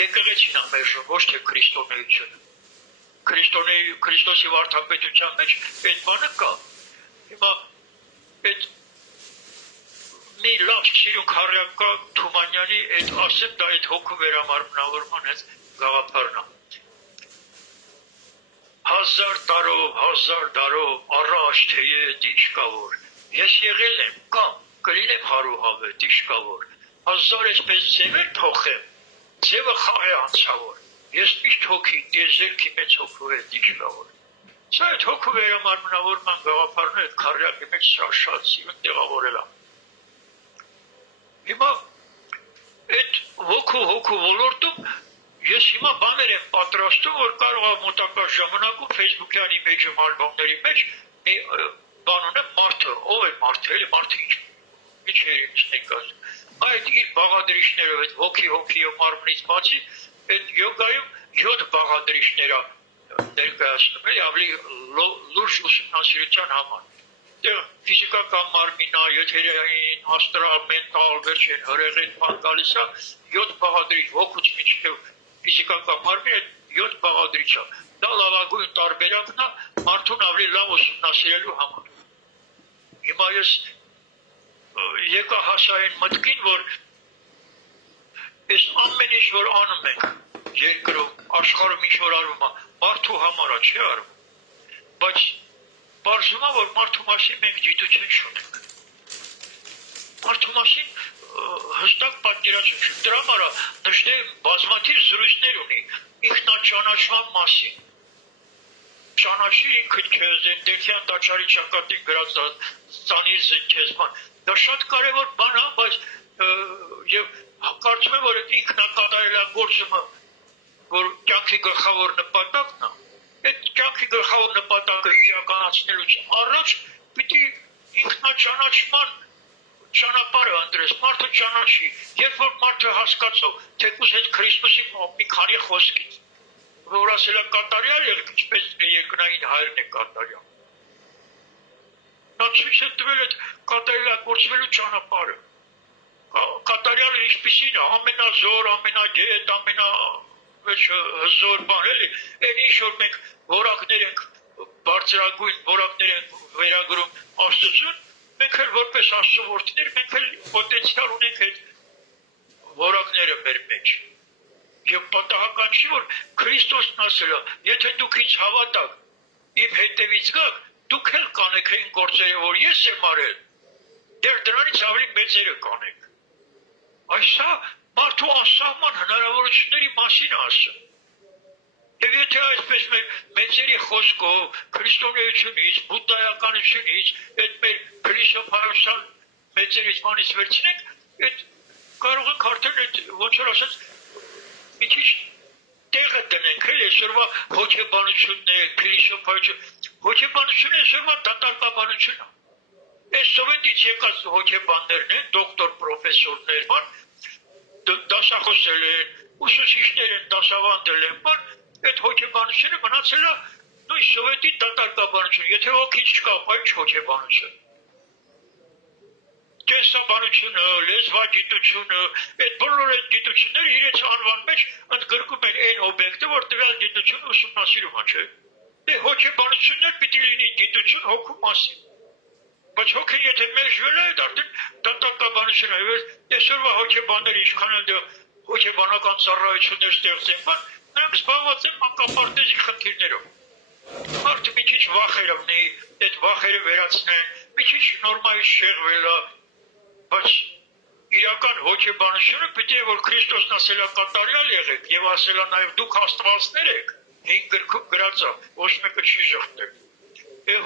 եկեղեցին է մերժում, ոչ թե քրիստոնեությունը։ Քրիստոսի վարդապետության մեջ այդ բանը կա։ Հիմա այդ մի լավ սիրուն քարյակա Թումանյանի այդ ասեմ դա այդ հոգու վերամարմնավորման հետ գաղափարն է։ 1000 տարով առաջ թեյե դիշկավոր ես եղել եմ կամ կլինեմ հարուհավետ դիշկավոր 1000 այսպես ձևեր փոխեմ ձևը խաղ է անցավոր ես միշտ հոգի դեզերքի մեծ հոգու է դիշկավոր սա այդ հոգու վերամարմնավորման գաղափարն է այդ քարյակի մեջ շատ սիրուն տեղավորել է հիմա այդ հոգու ոլորտում ես հիմա բաներ եմ պատրաստում, որ կարող է մոտակա ժամանակում Facebook-յան image-ում ալբոմների մեջ մի բան ունեմ մարդը, ով է մարդը, էլի մարդը ինչ երևիչնենք ասում։ Այդ իր բաղադրիչներով, այդ հոգի մարմնից բացի, այդ յոգայում 7 բաղադրիչներ ներկայացնում, էլի ավելի լուրջ ուսումնասիրության համար։ Դեռ ֆիզիկական մարմինա, եթերային, աստրալ, մենտալ, վերջին հրեղեն բան գալիս է 7 բաղադրիչ հոգուց մինչև ֆիզիկական մարմինը 7 բաղադրիչ է։ Դա լավագույն տարբերակն է մարդուն ավելի լավ ուսումնասիրելու համար։ Հիմա ես եկա հասա այն մտքին, որ այս ամեն ինչ որ անում ենք երկրում, աշխարհում ինչ որ արվում է, մարդու համար է, չի արվում։ Բայց բարձում է, որ մարդու մասին մենք գիտություն չունենք։ Մարդու մասին հստակ պատկերացում չունենք։ Դրա համար նշտե բազմաթիվ զրույցներ ունի ինքնաճանաչման մասին։ Ճանաչիր ինքդ քեզ, դեքյան տաճարի ճակատին գրած ծանիր զնքեզման։ Դա շատ կարևոր բան է, բայց եւ կարծում եմ, որ ինքնակատարելագործումը, որ կյանքի գլխավոր նպատակն է, այդ կյանքի գլխավոր նպատակը իրականացնելուց առաջ պիտի ինքնաճանաչման ճանապարհը ընտրես, մարդը ճանաչի, երբ որ մարդը հասկացավ, թեկուզ այդ Քրիստոսի մի քանի խոսքից, որ ասել է կատարյալ եղեք, ինչպես երկնային հայրն է կատարյալ։ Նա ցույց է տվել այդ կատարելագործվելու ճանապարհը։ Կատարյալը ինչպիսին է, ամենազոր, ամենագետ, ամենահզոր բան էլի, այն ինչ որ մենք որակներ ենք, բարձրագույն որակներ ենք վերագրում Աստծուն, մենք էլ որպես Աստծո որդիներ, մենք էլ պոտենցիալ ունենք այդ որակները մեր մեջ։ Եվ պատահական չի, որ Քրիստոսն ասել է, եթե դուք ինձ հավատաք, իմ հետևից գաք, դուք էլ կանեք այն գործերը, որ ես եմ արել, դեռ դրանից ավելի մեծերը կանեք։ Այսա մարդու անսահման հնարավորությունների մասին ասում։ Եվ եթե այսպես մեր մեծերի խոսքով, քրիստոնեությունից, բուդդայականությունից, այդ մեր փիլիսոփայության մեծերից բանից վերցնենք, այդ կարող ենք արդեն այդ ոնց որ ասած մի քիչ տեղը դնենք, էլի այսօրվա հոգեբանությունն է, փիլիսոփայություն, հոգեբանությունը այսօրվա դատարկաբանություն է։ Այս սովետից եկած հոգեբաններն են, դոկտոր, պրոֆեսորներ, դասախոսել են, ուսուցիչներ են, դասավանդել են, այդ հոգեբանությունը մնացել է նույն սովետի դատարկաբանություն, եթե հոգի չկա, ինչ հոգեբանություն։ Կենսաբանությունը, լեզվագիտությունը, այդ բոլոր այդ գիտությունները իրենց անվան մեջ ընդգրկում են այն օբյեկտը, որ տվյալ գիտությունը ուսումնասիրում է, չէ՞։ Հոգեբանությունն էլ պիտի լինի գիտություն հոգու մասին։ Բայց հոգին եթե մեժվել է, այդ արդեն դատարկաբանություն է, եւ այսօրվա հոգեբանները ինչքան էլ հոգեբանական ծառայություններ ստեղծեն, նրանք զբաղված են մանկապարտեզի խնդիրներով։ Մարդը մի քիչ վախեր ունի, այդ վախերը վերացնեն, մի քիչ նորմալից շեղվել է, բայց իրական հոգեբանությունը պիտի որ Քրիստոսն ասել է կատարյալ եղեք եւ ասել է նաեւ դուք աստվածներ եք, 5 գրքում գրած է, ոչ մեկը չի ժխտել։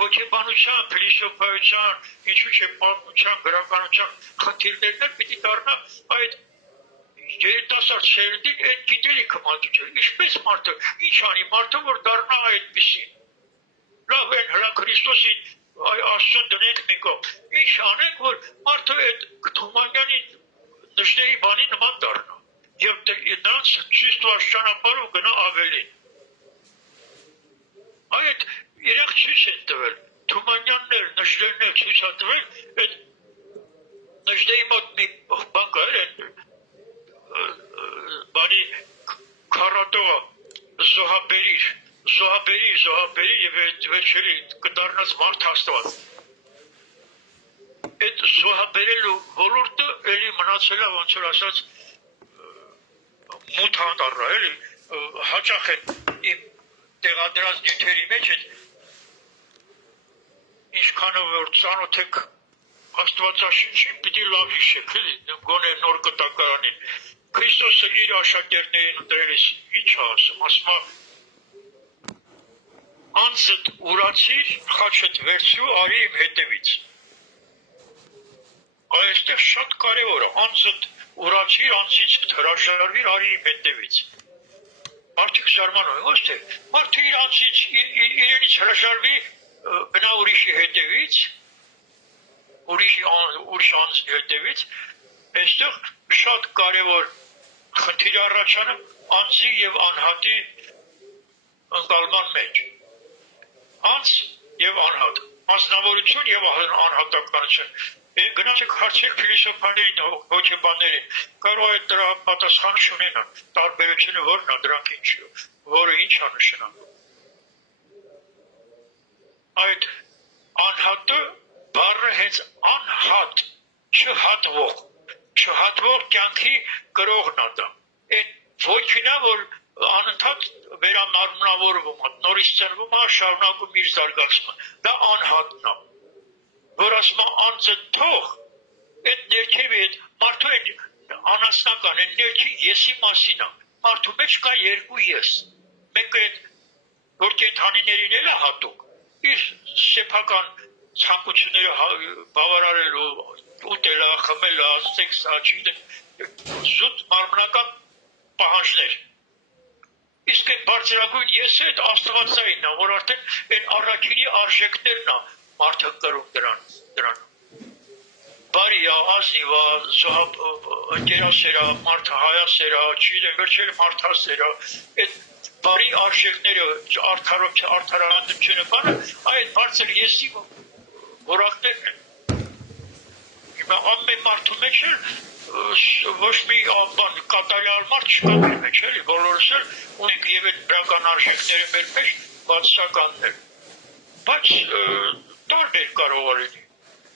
Հոգեբանության, փիլիսոփայության, ինչու՞ չէ պատմության, գրականության խնդիրներն էլ պիտի դառնա այդ երիտասարդ շերտին այդ գիտելիքը մատուցել։ Ինչպես մարդը, ինչ անի մարդը, որ դառնա այդպիսին։ Լավ են հլա Քրիստոսին Աստծուն դնենք մի կողմ։ Ինչ անենք, որ մարդը այդ Թումանյանի նշների բանի նման դառնա։ Եվ նրանց ցույց տված ճանապարհով գնա ավելին։ Այդ իրենք ցույց են տվել, Թումանյաններ, նժդեհներ ցույց են տվել, այդ նժդեհի մոտ մի բան կա, բանի քարատողը զոհաբերիր, զոհաբերի եւ վերջերի կդառնաց մարդ Աստված։ Այդ զոհաբերելու ոլորտը էլի մնացել է ոնց որ ասած մութ հանդարը, էլի հաճախ է իմ տեղադրած նյութերի մեջ այդ ինչքանով որ ծանոթ եք Աստվածաշնչին պիտի լավ հիշեք, էլի գոնե նոր կտակարանին։ Քրիստոսը իր աշակերտներին ընտրելիս ինչ ասում, ասում անձդ ուրացիր, խաչդ վերցրու, արի իմ հետևից։ Այստեղ շատ կարևոր է, անձդ ուրացիր, անձից հրաժարվիր, արի իմ հետևից։ Մարդիկ զարմանում են, ոչ թե մարդը իր անձից իրենից հրաժարվի, գնա ուրիշի հետևից, ուրիշ անձի հետևից, այստեղ շատ կարևոր խնդիր առաջանում անձի եւ անհատի ընկալման մեջ։ Անձ եւ անհատ, անձնավորություն եւ անհատականություն։ Գնացեք հարցեր փիլիսոփաներին, հոգեբաններին, կարող է դրա պատասխան չունենան, տարբերությունը որն է, դրանք ինչի, որը ինչ է նշանակում։ Այդ անհատը բառը հենց անհատ, չհատվող կյանքի կրողն է դա։ Այդ ոչինչ է, որ անընդհատ վերամարմնավորվում է, նորից ծնվում է, շարունակում իր զարգացումը։ Դա անհատն է, որ ասում է անձը թող, այդ ներքևի այդ մարդու այդ անասնական, այդ ներքին եսի մասին է։ Մարդու մեջ կա երկու ես։ Մեկը այդ որ կենդանիներին էլ է հատուկ, իր սեփական ցանկությունները բավարարելու, ուտելա, խմելա, սեքսա, զուտ մարմնական պահանջներ։ Իսկ այդ բարձրագույն եսը այդ աստվածային է, որ արդեն այդ առաքինի արժեքներն է մարդը կրում դրան։ Բարի է, ազնիվ է, ընկերասեր է, մարդը հայասեր է, չգիտեմ, վերջերը մարդասեր է, այդ բարի արժեքները, արդարացությունը բանը, այդ բարձր եսի որակներն են։ Հիմա ամեն մարդու մեջ էլ ոչ մի կատարյալ մարդ չկա մեր մեջ, էլի, բոլորս էլ ունենք եւ այդ բրական արժեքները մեր մեջ բացասականներ։ Բայց տարբեր կարող է լինի։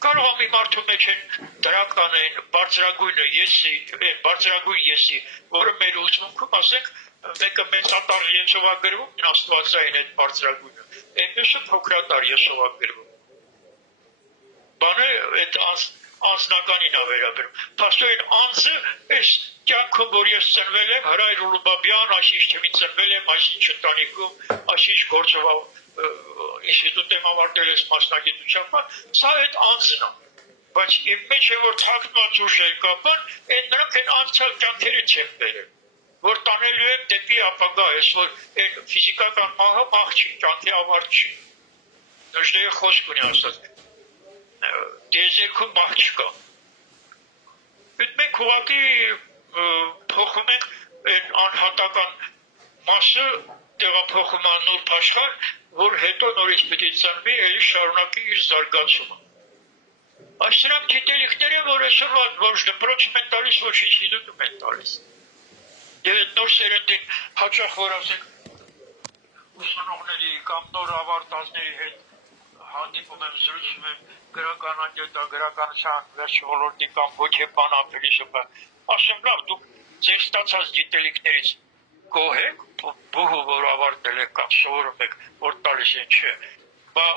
Կարող է մի մարդու մեջ են դրական են բարձրագույնը եսի, բարձրագույն եսի, որը մեր ուսմունքում ասենք մեկը մեծատար եսովագրվում, աստվածային այդ բարձրագույնը, այն մյուսը փոքրատար եսովագրվում։ Բանը այդ անձնականին է վերաբերում։ Փաստորեն անձը այս կյանքում, որ ես ծնվել եմ, Հրայր Ուլուբաբյան, այսինչ թեմի ծնվել եմ, այսինչ ընտանիքում, այսինչ գործով ինստիտուտ եմ ավարտել ես մասնագիտությամբ, սա այդ անձն է։ Բայց իմ մեջ է, որ թաքնված ուժեր կապան, այն նրանք են անցյալ կյանքերը չեն բերել, որ տանելու եմ դեպի ապագա, ես որ այն ֆիզիկական մահը մահ չի, կյանքի ավարտ չի։ Նժդեհը խոսք ունի ասած, դեզերքում մահ չկա։ Մենք ուղղակի փոխում ենք այն անհատական մասը, տեղափոխում ան նոր աշխարհ, որ հետո նորից պիտի ծնվի, էլի շարունակի իր զարգացումը։ Այս նրանք գիտելիքներ են, որ այսօր ոչ դպրոցում են տալիս, ոչ ինստիտուտում են տալիս։ Եվ այդ նոր սերնդին հաճախ որ ասենք ուսանողների կամ նոր ավարտածների հետ հանդիպում եմ, զրուցում եմ գրականագետա, գրականության վերջ ոլորտի կամ հոգեբան փիլիսոփա, ասում լավ, դուք ձեր ստացած գիտելիքներից գոհ եք, բուհը որ ավարտել եք կամ սովորում եք, որ տալիս են չէ, բա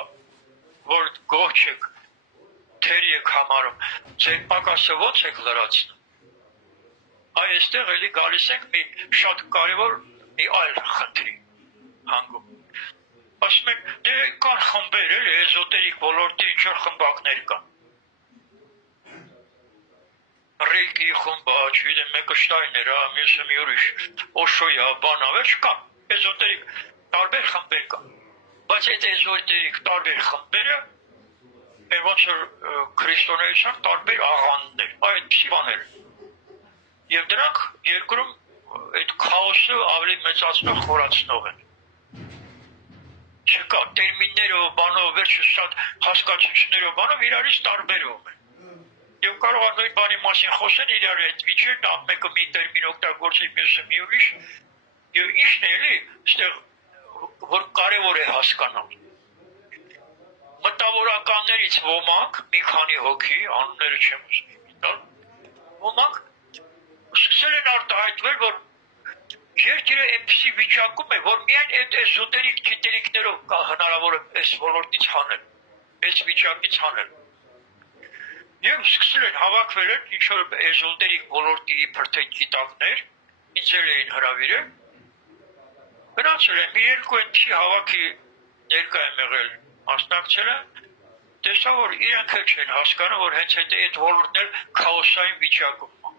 որ գոհ չեք, թեր եք համարում, ձեր պակասը ո՞նց եք լրացնում։ Այստեղ էլի գալիս ենք մի շատ կարևոր մի այլ խնդրի հանգում։ Ասում ենք, դե կան խմբեր, էլի էզոտերիկ ոլորտի ինչ-որ խմբակներ կան։ Ռեյկի խումբա, չգիտեմ, մեկը Շտայներ, մյուսը մի ուրիշ, Օշոյա, բանավեր չկան, էզոտերիկ տարբեր խմբեր կան։ Բայց այդ էզոտերիկ տարբեր խմբերը են ոնց որ քրիստոնեության տարբեր աղանդներ, այդպիսի բաներ։ Եվ դրանք երկրում այդ քաոսը ավելի մեծացնող, խորացնող են։ Չկա, տերմիններով, բանով, վերջը շատ հասկացություններով, բանով իրարից տարբերում են։ Եվ կարող է նույն բանի մասին խոսեն իրար այդ վիճերն, մեկը մի տերմին օգտագործի, մյուսը մի ուրիշ, եւ ինչն է էլի, այստեղ որ կարևոր է հասկանալ։ Մտավորականներից ոմանք, մի քանի հոգի, անունները չեմ ուզում, ոմանք սկսել են արտահայտվել, որ երկիրը այնպիսի վիճակում է, որ միայն այդ էզոտերիկ գիտելիքներով հնարավոր է այս ոլորտից հանել, այս վիճակից հանել։ Եվ սկսել են հավաքվել են ինչ-որ էզոտերիկ ոլորտի իբրթե գիտակներ, ինձել էին հրավիրել, գնացել են, մի երկու այդպիսի հավաքի ներկա եմ եղել, մասնակցել են, տեսա, որ իրանք էլ չեն հասկանում, որ հենց այդ ոլորտն էլ քաոսային վիճակում է։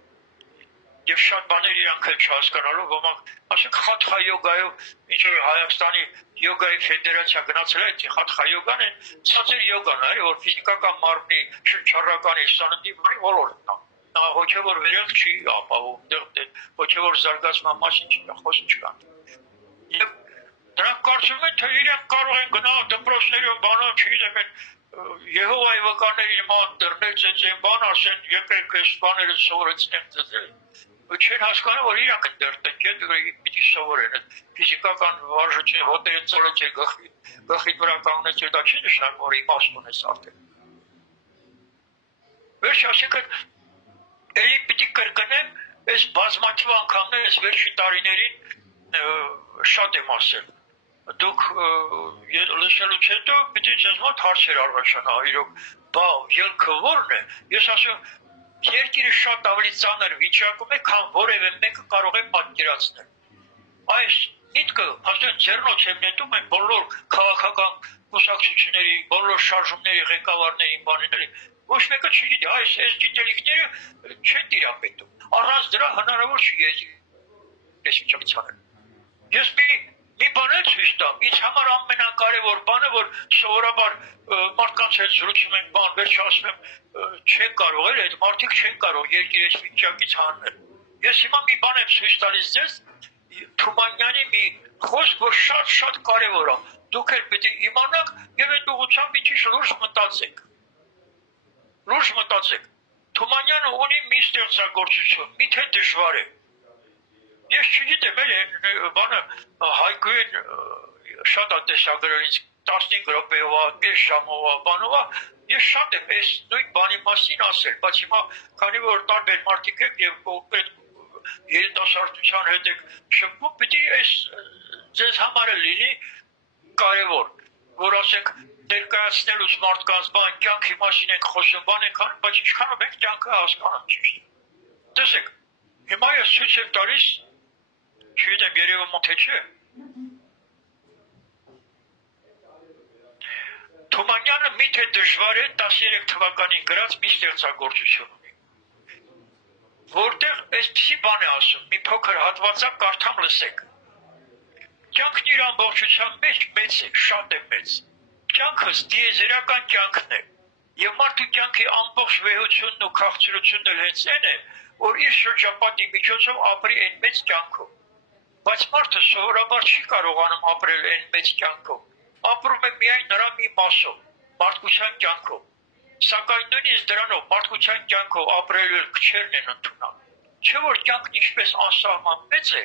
Եվ շատ բաներ իրանք էլ չհասկանալով, ոմանք, ասենք խաթխա յոգայով, ինչ որ Հայաստանի յոգայի ֆեդերացիա գնացել է, խաթխա յոգան է, ցածր յոգան է, որ ֆիզիկական մարմնի շնչառական սաննդի ոլորտն է։ Նա հոգևոր վերեղ չի ապահովում, հոգևոր զարգացման մասին չի խոսք չկա։ Եվ նրանք կարծում են, թե իրենք կարող են գնալ դպրոցներով բանով, չգիտեմ, Եհովայի վկաների նման դռնել ծեծեն բան, ասեն, եկեք այս բաները սովորեցնենք ձեզ։ Չեն հասկանում, որ իրանք են դեռ տեքետ, պիտի սովորեն, ֆիզիկական վարժություն, հոտերը ծորոց է գլխիդ վրա կանգնեցել, դա չի նշանակում, որ իմաստ ունես արդեն։ Վերջ ասենք, էլի պիտի կրկնեմ, այս բազմաթիվ անգամներ, այս վերջին տարիներին շատ եմ ասել։ Դուք լսելուց հետո պիտի ձեզ մոտ հարցեր առաջանա, իրոք, բա ելքը ո՞րն է։ Ես ասում, երկիրը շատ ավելի ծանր վիճակում է, քան որևէ մեկը կարող է պատկերացնել։ Այս միտքը, ասեն, ձեռնոց եմ նետում են բոլոր քաղաքական կուսակցությունների, բոլոր շարժումների ղեկավարների բաների, ոչ մեկը չգիտի, այս գիտելիքները չեն տիրապետում։ Առանց դրա հնարավոր չի այս վիճակից անել։ Ես մի բան էլ ցույց տամ, ինձ համար ամենակարևոր բանը, որ սովորաբար մարդկանց հետ զրուցում ենք, բան վերջ ասում եմ, չեն կարող էլ, այդ մարդիկ չեն կարող երկիր այս վիճակից հանել։ Ես հիմա մի բան եմ ցույց տալիս ձեզ, Թումանյանի մի խոսք, որ շատ կարևոր է։ Դուք էլ պիտի իմանաք եւ այդ ուղղությամբ մի քիչ լուրջ մտածեք։ Լուրջ մտածեք։ Թումանյանը ունի մի ստեղծագործություն, միթե դժվար է։ Ես չգիտեմ, բանը Հայկույն շատ է տեսագրել ինձ 15 րոպեով, կես ժամով, բանով, ես շատ եմ այս նույն բանի մասին ասել, բայց հիմա քանի որ տարբեր մարդիկ եք եւ կոնկրետ երիտասարդության հետ եք շփվում, պիտի այս ձեզ համար լինի կարևոր, որ ասենք ներկայացնելուց մարդկանց բան, կյանքի մասին ենք խոսում, բան ենք անում, բայց ինչքանով ենք կյանքը հասկանում ճիշտ։ Տեսեք, հիմա ես ցույց եմ տալիս, չգիտեմ երևում թե չէ։ Թումանյանը միթե դժվար է 13 թվականին գրած մի ստեղծագործություն ունի, որտեղ այսպիսի բան է ասում, մի փոքր հատվածակ կարդամ լսեք։ Կյանքն իր ամբողջության մեջ մեծ է, շատ է մեծ։ Կյանքը դիեզերական կյանքն է, եւ մարդու կյանքի ամբողջ վեհությունն ու քաղցրությունն էլ հենց այն է, որ իր շրջապատի միջոցով ապրի այն մեծ կյանքով։ Բայց մարդը սովորաբար չի կարողանում ապրել այն մեծ կյանքով, ապրում է միայն նրա մի մասով, մարդկության կյանքով, սակայն նույնիսկ դրանով մարդկության կյանքով ապրելու քչերն են ընդունում, չէ՞ որ կյանքն ինչպես անսահման մեծ է,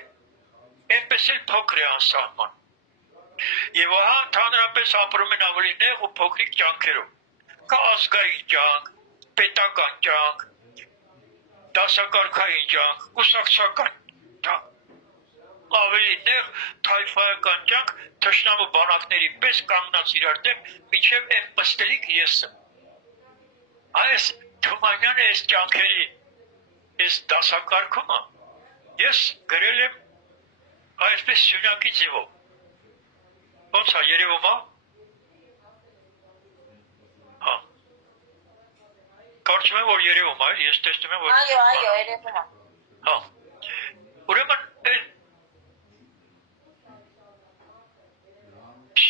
այնպես էլ փոքր է անսահման, եւ ահա ընդհանրապես ապրում են ավելի նեղ ու փոքրիկ կյանքերով, կա ազգային կյանք, պետական կյանք, դասակարգային կյանք, կուսակցական կյանք, ավելի նեղ թայֆայական կյանք թշնամու բանակների պես կանգնած իրար դեմ մինչև այն պստելիք եսը։ Այս Թումանյանը այս կյանքերի այս դասակարգումը ես գրել եմ այսպես սյունակի ձևով։ Ոնց է երևում է։ Հա։ Կարծում եմ որ երևում է, ես տեսնում եմ որ Այո, երևում է։ Հա։ Ուրեմն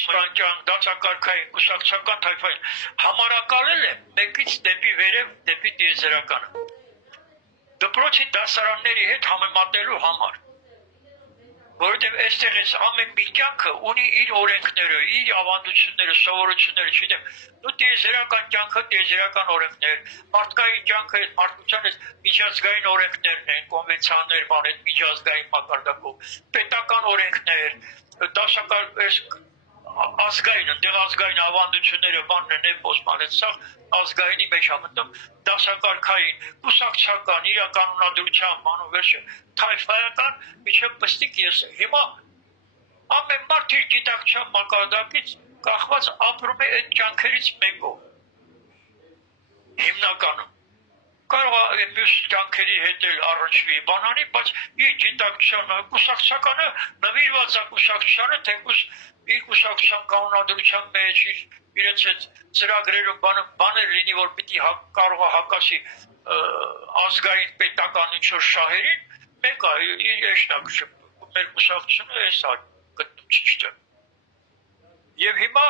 Ֆրանկյան դասակարգային կուսակցական թայֆային համարակալել է մեկից դեպի վերև դեպի դիեզերականը։ Դպրոցի դասարանների հետ համեմատելու համար։ որովհետև այստեղ էս ամեն մի կյանքը ունի իր օրենքները, իր ավանդությունները, սովորությունները, չգիտեմ, դու տիեզերական կյանքը, տիեզերական օրենքներ, մարդկային կյանքը, այդ մարդկության այդ միջազգային օրենքներն են, կոնվենցիաներ, բան, այդ միջազգային մակարդակով, պետական օրենքներ, դասական այս ազգային, ընդեղ ազգային ավանդությունները, բանն է պոսման, այդ սաղ ազգայինի մեջ ամտում, դասակարգային, կուսակցական, իրականունադրության, բանու վերջը, թայֆայական, միջև պստիկ ես հիմա ամեն մարդ իր գիտակցության մակարդակից կախված ապրում է այդ կյանքերից մեկով, հիմնականում, կարող է մյուս կյանքերի հետ էլ առնչվի բանանի, բայց իր գիտակցությանը, կուսակցականը նվիրված է կուսակցությանը, թեկուզ իր կուսակցության կանոնադրության մեջ, իրենց այդ ծրագրերում բաներ լինի, որ պիտի կարող է հակասի ազգային պետական ինչ-որ շահերին, մեկ է, իր էշնակ մեր կուսակցությունը էս է գտնում չիչտը։ Եվ հիմա,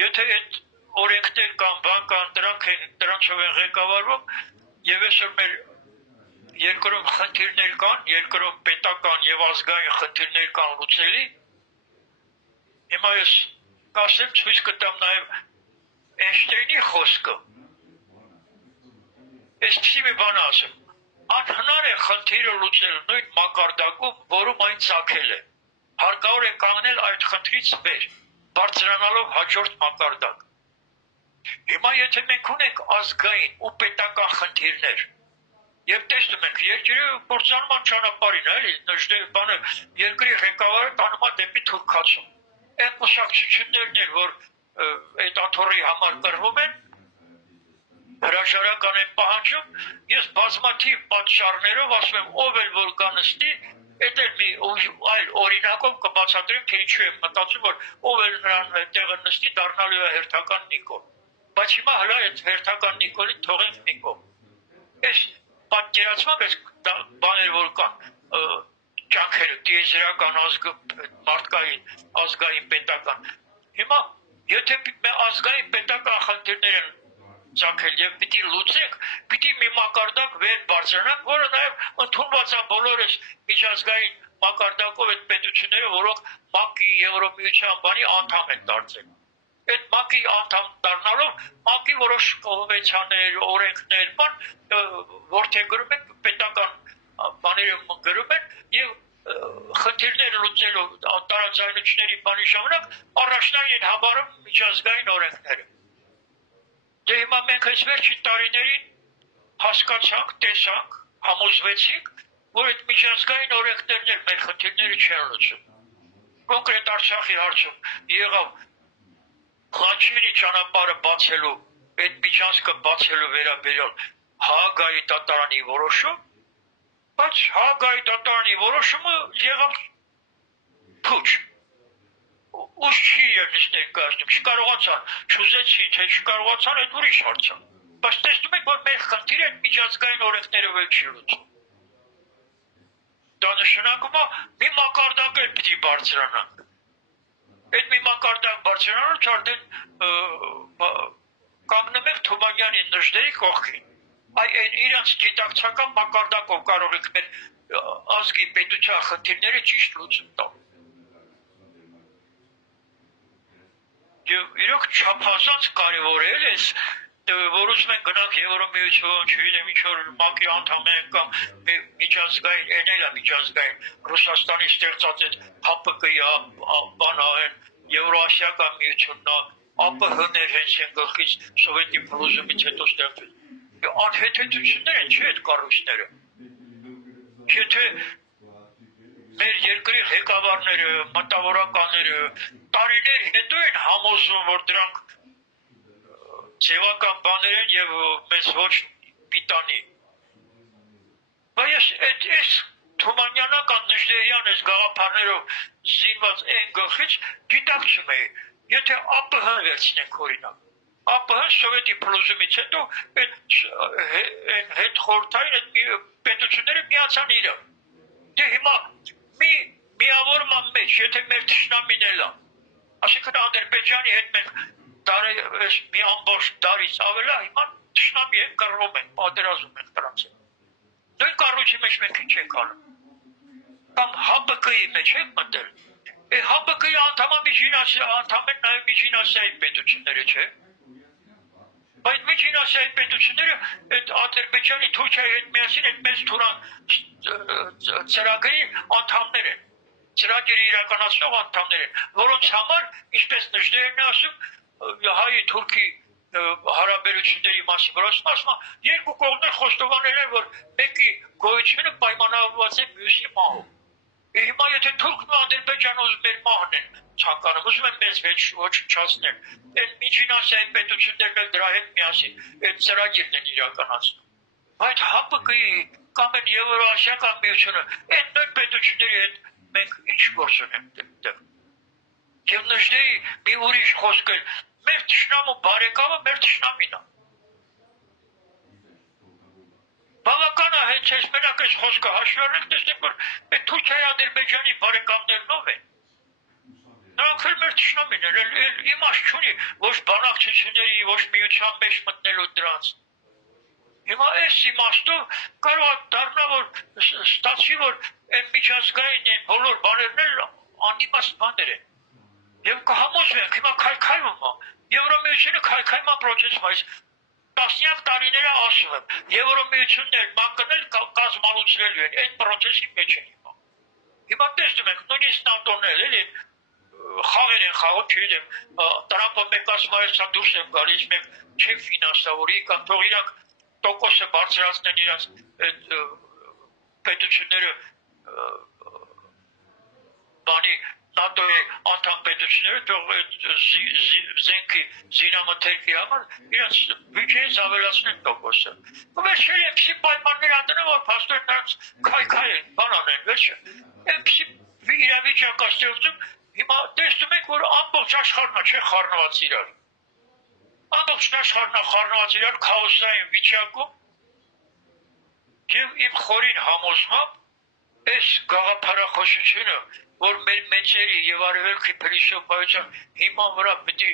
եթե այդ օրենքներ կան, բան կան, դրանցով են ղեկավարվում, եւ այսօր մեր երկրում խնդիրներ կան, երկրում պետական եւ ազգային խնդիրներ կան լուծելի։ Հիմա ես կասեմ, ցույց կտամ նաեւ Էյնշտեյնի խոսքը։ Այսպիսի մի բան ասեմ, անհնար է խնդիրը լուծել նույն մակարդակով, որում այն ծագել է։ Հարկավոր է կանգնել այդ խնդրից վեր, բարձրանալով հաջորդ մակարդակ։ Հիմա եթե մենք ունենք ազգային ու պետական խնդիրներ, եւ տեսնում ենք երկրի փորձանման ճանապարհին, էլի, բանը երկրի ղեկավարը տանում է դեպի թուրքացում։ Այն կուսակցություններն են, որ այդ աթոռի համար կռվում են, հրաժարական են պահանջում, ես բազմաթիվ պատճառներով ասում եմ, ով էլ որ կա նստի, այդ էլ մի այլ օրինակով կբացատրեմ, թե ինչու եմ մտածում, որ ով էլ նրան տեղը նստի, դառնալու է հերթական Նիկոլ։ Բայց հիմա հլա այդ հերթական Նիկոլին թողենք մի կողմ։ Այս պատկերացմամբ այս բաներ որ կան, կյանքերը, տիեզերական մարդկային, ազգային, պետական։ Հիմա, եթե ազգային պետական խնդիրներ են ծագել եւ պիտի լուծենք, պիտի մի մակարդակ վեր բարձրանանք, որը նաեւ ընդունված է բոլոր այս միջազգային մակարդակով այդ պետությունները, որոնք ՄԱԿ-ի, Եվրոմիության բանի անդամ են դարձել։ Այդ ՄԱԿ-ի անդամ դառնալով ՄԱԿ-ի որոշ կոնվենցիաներ, օրենքներ, որդեգրում են պետական բաները գրում են եւ խնդիրները լուծելու տարաձայնությունների բանի ժամանակ առաջնային են համարում միջազգային օրենքները։ Դե հիմա մենք այս վերջին տարիներին հասկացանք, տեսանք, համոզվեցինք, որ այդ միջազգային օրենքներն էլ մեր խնդիրները չեն լուծում։ Կոնկրետ Արցախի հարցում եղավ Խաչինի ճանապարհը բացելու, այդ միջանցքը բացելու վերաբերյալ Հաագայի դատարանի որոշում, բայց Հաագայի դատարանի որոշումը եղավ փուչ։ Ուշ չի ելնից ներկայացնում, չկարողացան, չուզեցին, թե չկարողացան, այդ ուրիշ հարց է։ Բայց տեսնում եք, որ մեր խնդիրը այդ միջազգային օրենքներով էլ չի լուծում։ Դա նշանակում է մի մակարդակ էլ պիտի բարձրանանք։ Այդ մի մակարդակ բարձրանալուց արդեն կանգնում ենք Թումանյանի նժդերի կողքին։ Այն իրանց գիտակցական մակարդակով կարող եք մեր ազգի պետության խնդիրները ճիշտ լուծում տալ։ Եվ իրոք չափազանց կարևոր է էս, որ ուզում են գնանք Եվրոմիություն, չգիտեմ ինչ որ ՄԱԿ-ի անդամ են կամ միջազգային, այն էլ է միջազգային, Ռուսաստանի ստեղծած այդ ՀԱՊԿ-ի բանային, Եվրոասիական միությունն է, ԱՊՀ-ներ հենց են գլխից սովետի փլուզումից հետո ստեղծվել։ Անհեթեթություններ են, չէ՞ այդ կառույցները։ Եթե մեր երկրի ղեկավարները, մտավորականները տարիներ հետո են համոզվում, որ դրանք ձևական բաներ են եւ մեզ ոչ պիտանի։ Բայց այս Թումանյանական Նժդեհյան այս գաղափարներով զինված այն գլխից գիտակցում է, եթե ԱՊՀ-ն վերցնենք օրինակ, ԱՊՀ-ն սովետի փլուզումից հետո այդ հետ խորհրդային այդ պետությունները միացան իրար։ Դե հիմա մի միավորման մեջ, եթե մեր թշնամին էլ է, այսինքն Ադրբեջանի հետ մենք մի ամբողջ դարից ավել է, հիմա թշնամի ենք, կռվում ենք, պատերազմ ենք դրանց հետ։ Նույն կառույցի մեջ մենք ինչ ենք անում։ կամ ՀԲԿ-ի մեջ եք մտել։ ՀԲԿ-ի անդամն նաև միջինասիայի պետությունները չէ։ Բայց միջինասիայի պետությունները այդ Ադրբեջանի, Թուրքիայի հետ միասին այդ մեծ Թուրան ծրագրի անդամներ են, ծրագիրը իրականացնող անդամներ են, որոնց համար, ինչպես Նժդեհն է ասում, հայ-թուրքի հարաբերությունների մասին, որոնց ասում երկու կողմներ խոստովանել են, որ մեկի գոյությունը պայմանավորված է մյուսի մահով։ Հիմա եթե Թուրքն ու Ադրբեջանը ուզում են մահն են ցանկանում, ուզում են մեզ ոչնչացնել, այդ միջինասիայի պետություններն էլ դրա հետ միասին այդ ծրագիրն են իրականացնում։ Բայց ՀԲԿ-ի կամ այդ Եվրոասիական միությունը այդ նույն պետությունների հետ մենք ինչ գործ ունենք դեռ։ Եվ Նժդեհի մի ուրիշ խոսք էլ մեր թշնամու բարեկամը մեր թշնամին է։ Բավական է հենց այս մենակ այս խոսքը հաշվի առնենք, տեսնենք, որ այդ Թուրքիայի Ադրբեջանի բարեկամներն ով են։ Նրանք էլ մեր թշնամին են, իմաստ չունի ոչ բանակցությունների, ոչ միության մեջ մտնելու դրանց։ Հիմա այս իմաստով կարող է դառնա, որ ստացվի, որ այն միջազգային են բոլոր բաներն էլ անիմաստ բաներ են։ Եվ կհամոզվենք, հիմա քայքայվում է, Եվրոմիությունը քայքայման պրոցեսում է, տասնյակ տարիները ասում եմ, Եվրոմիությունն էլ մանկնել կազմալուծվելու են, այդ պրոցեսի մեջ են հիմա։ Հիմա տեսնում ենք, նույնիսկ ՆԱՏՕ-ն էլ խաղեր են խաղում, չգիտեմ, Տրամպը մեկ ասում է, սա դուրս եմ գալիս, մեկ չի ֆինանսավորի, կամ թող իրանք տոկոսը բարձրացնեն իրաց պետությունները բանի ՆԱՏՕ-ի անդամ պետությունները թող զենքի զինամթերքի համար իրաց բյուջեից ավելացնեն տոկոսը։ Վերջերս այնպիսի պայմաններ անդրեն, որ փաստորեն նրանց քայքայեն, բան անեն, վերջը։ Այնպիսի իրավիճակ է ստեղծում, հիմա տեսնում ենք, որ ամբողջ աշխարհն է խառնված իրար։ Ամբողջ աշխարհն է խառնված իրար քաոսային վիճակում, եւ իմ խորին համոզմամբ այս գաղափարախոսությունը, որ մեր մեծերի եւ արևելքի փիլիսոփայության հիման վրա պետք է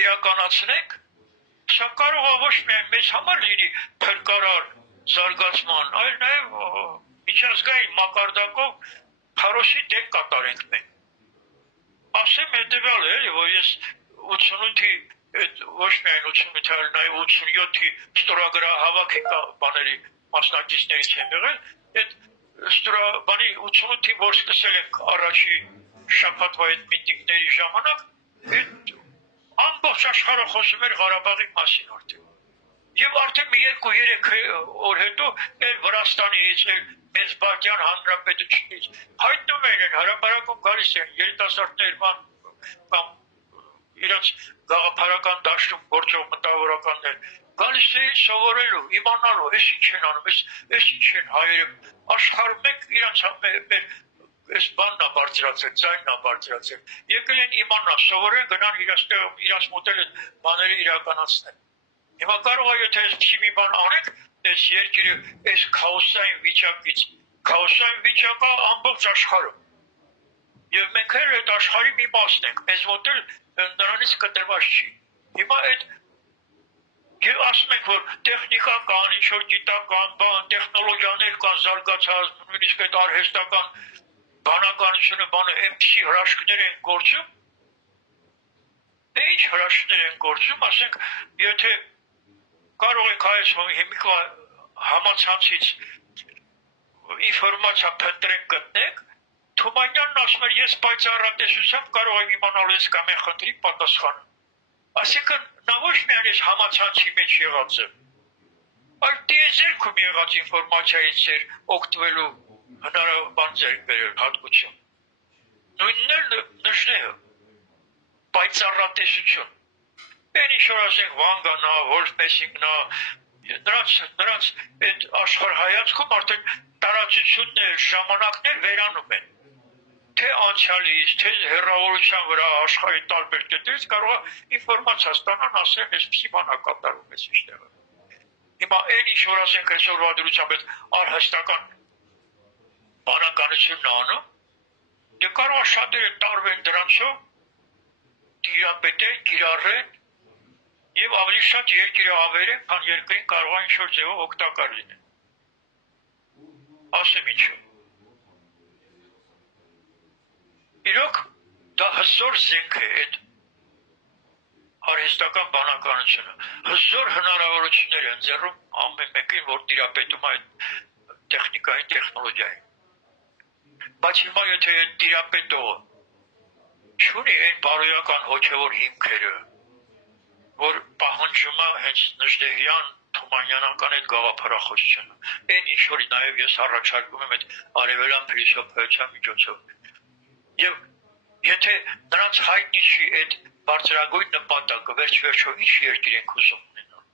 իրականացնենք, սա կարող է ոչ միայն մեզ համար լինի փրկարար զարգացման, այլ նաեւ միջազգային մակարդակով քարոշի դեր կատարենք մենք։ Ասեմ հետեւյալը, որ ես 88-ի ոչ միայն 88-ի, այլ նաեւ 87-ի ստորագրահավաքի բաների մասնակիցներից եմ եղել, այդ բանի 88-ի որ սկսել ենք առաջի շաբաթվա այդ միտինգների ժամանակ, այդ ամբողջ աշխարհը խոսում էր Ղարաբաղի մասին արդեն։ Եվ արդեն մի 2-3 օր հետո էլ Վրաստանից, Մեծբալթյան Հանրապետությունից հայտնում են հրապարակում գալիս են երիտասարդներ կամ իրաց գաղափարական դաշտում գործող մտավորականներ գալիս էին սովորելու, իմանալու, այս ինչ են անում, այս ինչ են հայերը աշխարհում եք իրանց այս բանն է բարձրացել, ձայնն է բարձրացել։ Եկել են իմանալ, սովորեն գնան իրաց մոտել են բաները իրականացնել։ Հիմա կարող է եթե այսպիսի մի բան անենք, այս երկիրը այս քաոսային վիճակից, քաոսային վիճակը ամբողջ աշխարհում։ Եվ մենք էլ այդ աշխարհի մի մասն ենք, մեզ մոտ էլ նրանից կտրված չի։ Հիմա այդ եւ ասում ենք, որ տեխնիկա կան, ինչ-որ գիտական բան, տեխնոլոգիաներ կան զարգացած, նույնիսկ այդ արհեստական բանականությունը բանը այնպիսի հրաշքներ են գործում։ Ինչ հրաշքներ են գործում, ասենք, եթե կարող եք այս հիմիկվա համացանցից ինֆորմացիա փնտրեք գտնեք, Թումանյանն ասում էր, ես պայծառատեսությամբ կարող եմ իմանալ այս կամ այն խնդրի պատասխանը։ Այսինքն նա ոչ միայն այս համացանցի մեջ եղած է, այլ տիեզերքում եղած ինֆորմացիայից էր օգտվելու հնարավորություն ձեռք բերել հատկություն։ Նույնն էլ Նժդեհը, պայծառատեսություն։ Այն ինչ որ ասենք Վանգանա, Վոլֆմեսինգնա, նրանց այդ աշխարհայացքում արդեն տարածություններ, ժամանակներ վերանում են։ Թե անցյալից, թե հեռավորության վրա աշխարհի տարբեր կետերից կարող է ինֆորմացիա ստանան, ասեն, այսպիսի բան է կատարում այս ինչտեղը։ Հիմա այն ինչ որ ասենք այսօրվա դրությամբ այդ արհեստական բանականությունն անում, դե կարող է շատերը տարվեն դրանցով, տիրապետեն, կիրառեն եւ ավելի շատ երկիրը ավերեն, քան երկրին կարող է ինչ-որ ձևով օգտակար լինեն։ Ասեմ ինչու։ իրոք դա հզոր զենք է այդ արհեստական բանականությունը, հզոր հնարավորություններ են ձեռում ամեն մեկին, որ տիրապետում այդ տեխնիկային, տեխնոլոգիային։ Բայց հիմա եթե այդ տիրապետողը չունի այն բարոյական հոգևոր հիմքերը, որ պահանջում է հենց Նժդեհյան, Թումանյանական այդ գաղափարախոսությունը, այն ինչ որ նաև ես առաջարկում եմ այդ արևելյան փիլիսոփայության միջոցով։ Եվ եթե նրանց հայտնի չի այդ բարձրագույն նպատակը, վերջ-վերջո ինչ երկիր ենք ուզում ունենալ։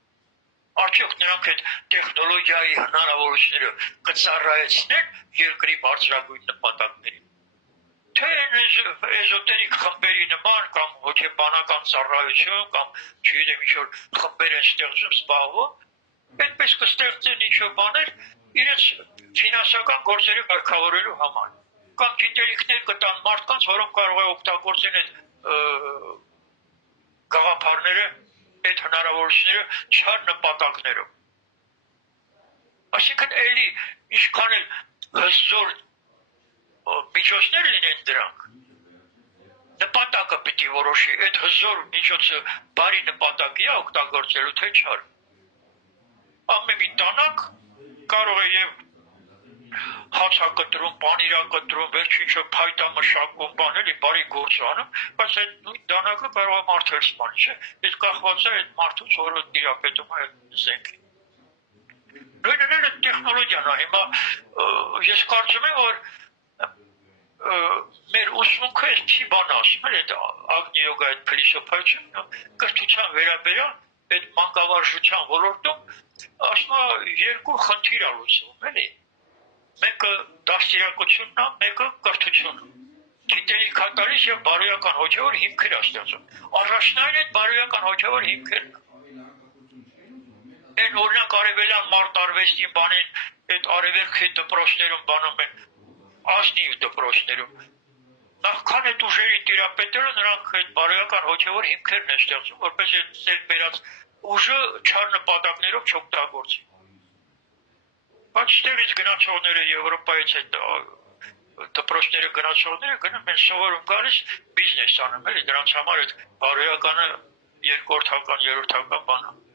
Արդյոք նրանք այդ տեխնոլոգիայի հնարավորությունները կծառայեցնեն երկրի բարձրագույն նպատակներին։ Թե էզոտերիկ խմբերի նման կամ հոգեբանական ծառայություն կամ չգիտեմ ինչ որ խմբեր են ստեղծում զբաղվում, այդպես կստեղծեն ինչ-որ բաներ իրենց ֆինանսական գործերը կարգավորելու համար։ Կամ գիտելիքներ կտան մարդկանց, որոնք կարող է օգտագործեն այդ գաղափարները, այդ հնարավորությունները չար նպատակներով։ Այսինքն էլի ինչքան էլ հզոր միջոցներ լինեն դրանք, նպատակը պիտի որոշի, այդ հզոր միջոցը բարի նպատակի է օգտագործելու, թե չար։ Ամեն մի տանակ կարող է եւ հացակտրում, պանիրակտրում, վերջին շո փայտա մշակում, բաների բարի գործ անում, բայց այդ նույն տանակը կարող է մարդել սպանել, չէ՞։ Այդ կախված է այդ մարդուց, որը տիրապետում է այդ զենքին։ Նույնն էլ տեխնոլոգիան է, հիմա ես կարծում եմ, որ մեր ուսմունքը չի բան ասում, այդ Ագնի յոգա այդ փիլիսոփայությունը, կրթության վերաբերյալ այդ մանկավարժության ոլորտում ասում է երկու խնդիր է լուծվում, էլի։ Մեկը դաստիարակությունն է, մեկը կրթությունը։ Գիտելիքատարիչ եւ բարոյական հոգեվոր հիմքեր է ստեղծում։ Առաջնային այդ բարոյական հոգեվոր հիմքերն են։ Այն օրինակ արևելյան մարտարվեստի բանին, այդ արևելքի դպրոցներում բանում են, ազնիվ դպրոցներում։ Նախքան այդ ուժերի տիրապետելը նրանք այդ բարոյական հոգեվոր հիմքերն են ստեղծում, որպես այդ ծեր բերած ուժը չար նպատակներով չօգտագործի։ Բայց ստեղից գնացողները Եվրոպայից այդ դպրոցները գնացողները գնում են սովորում գալիս բիզնես անում, էլի դրանց համար այդ բարոյականը երկրորդական, երրորդական բան է։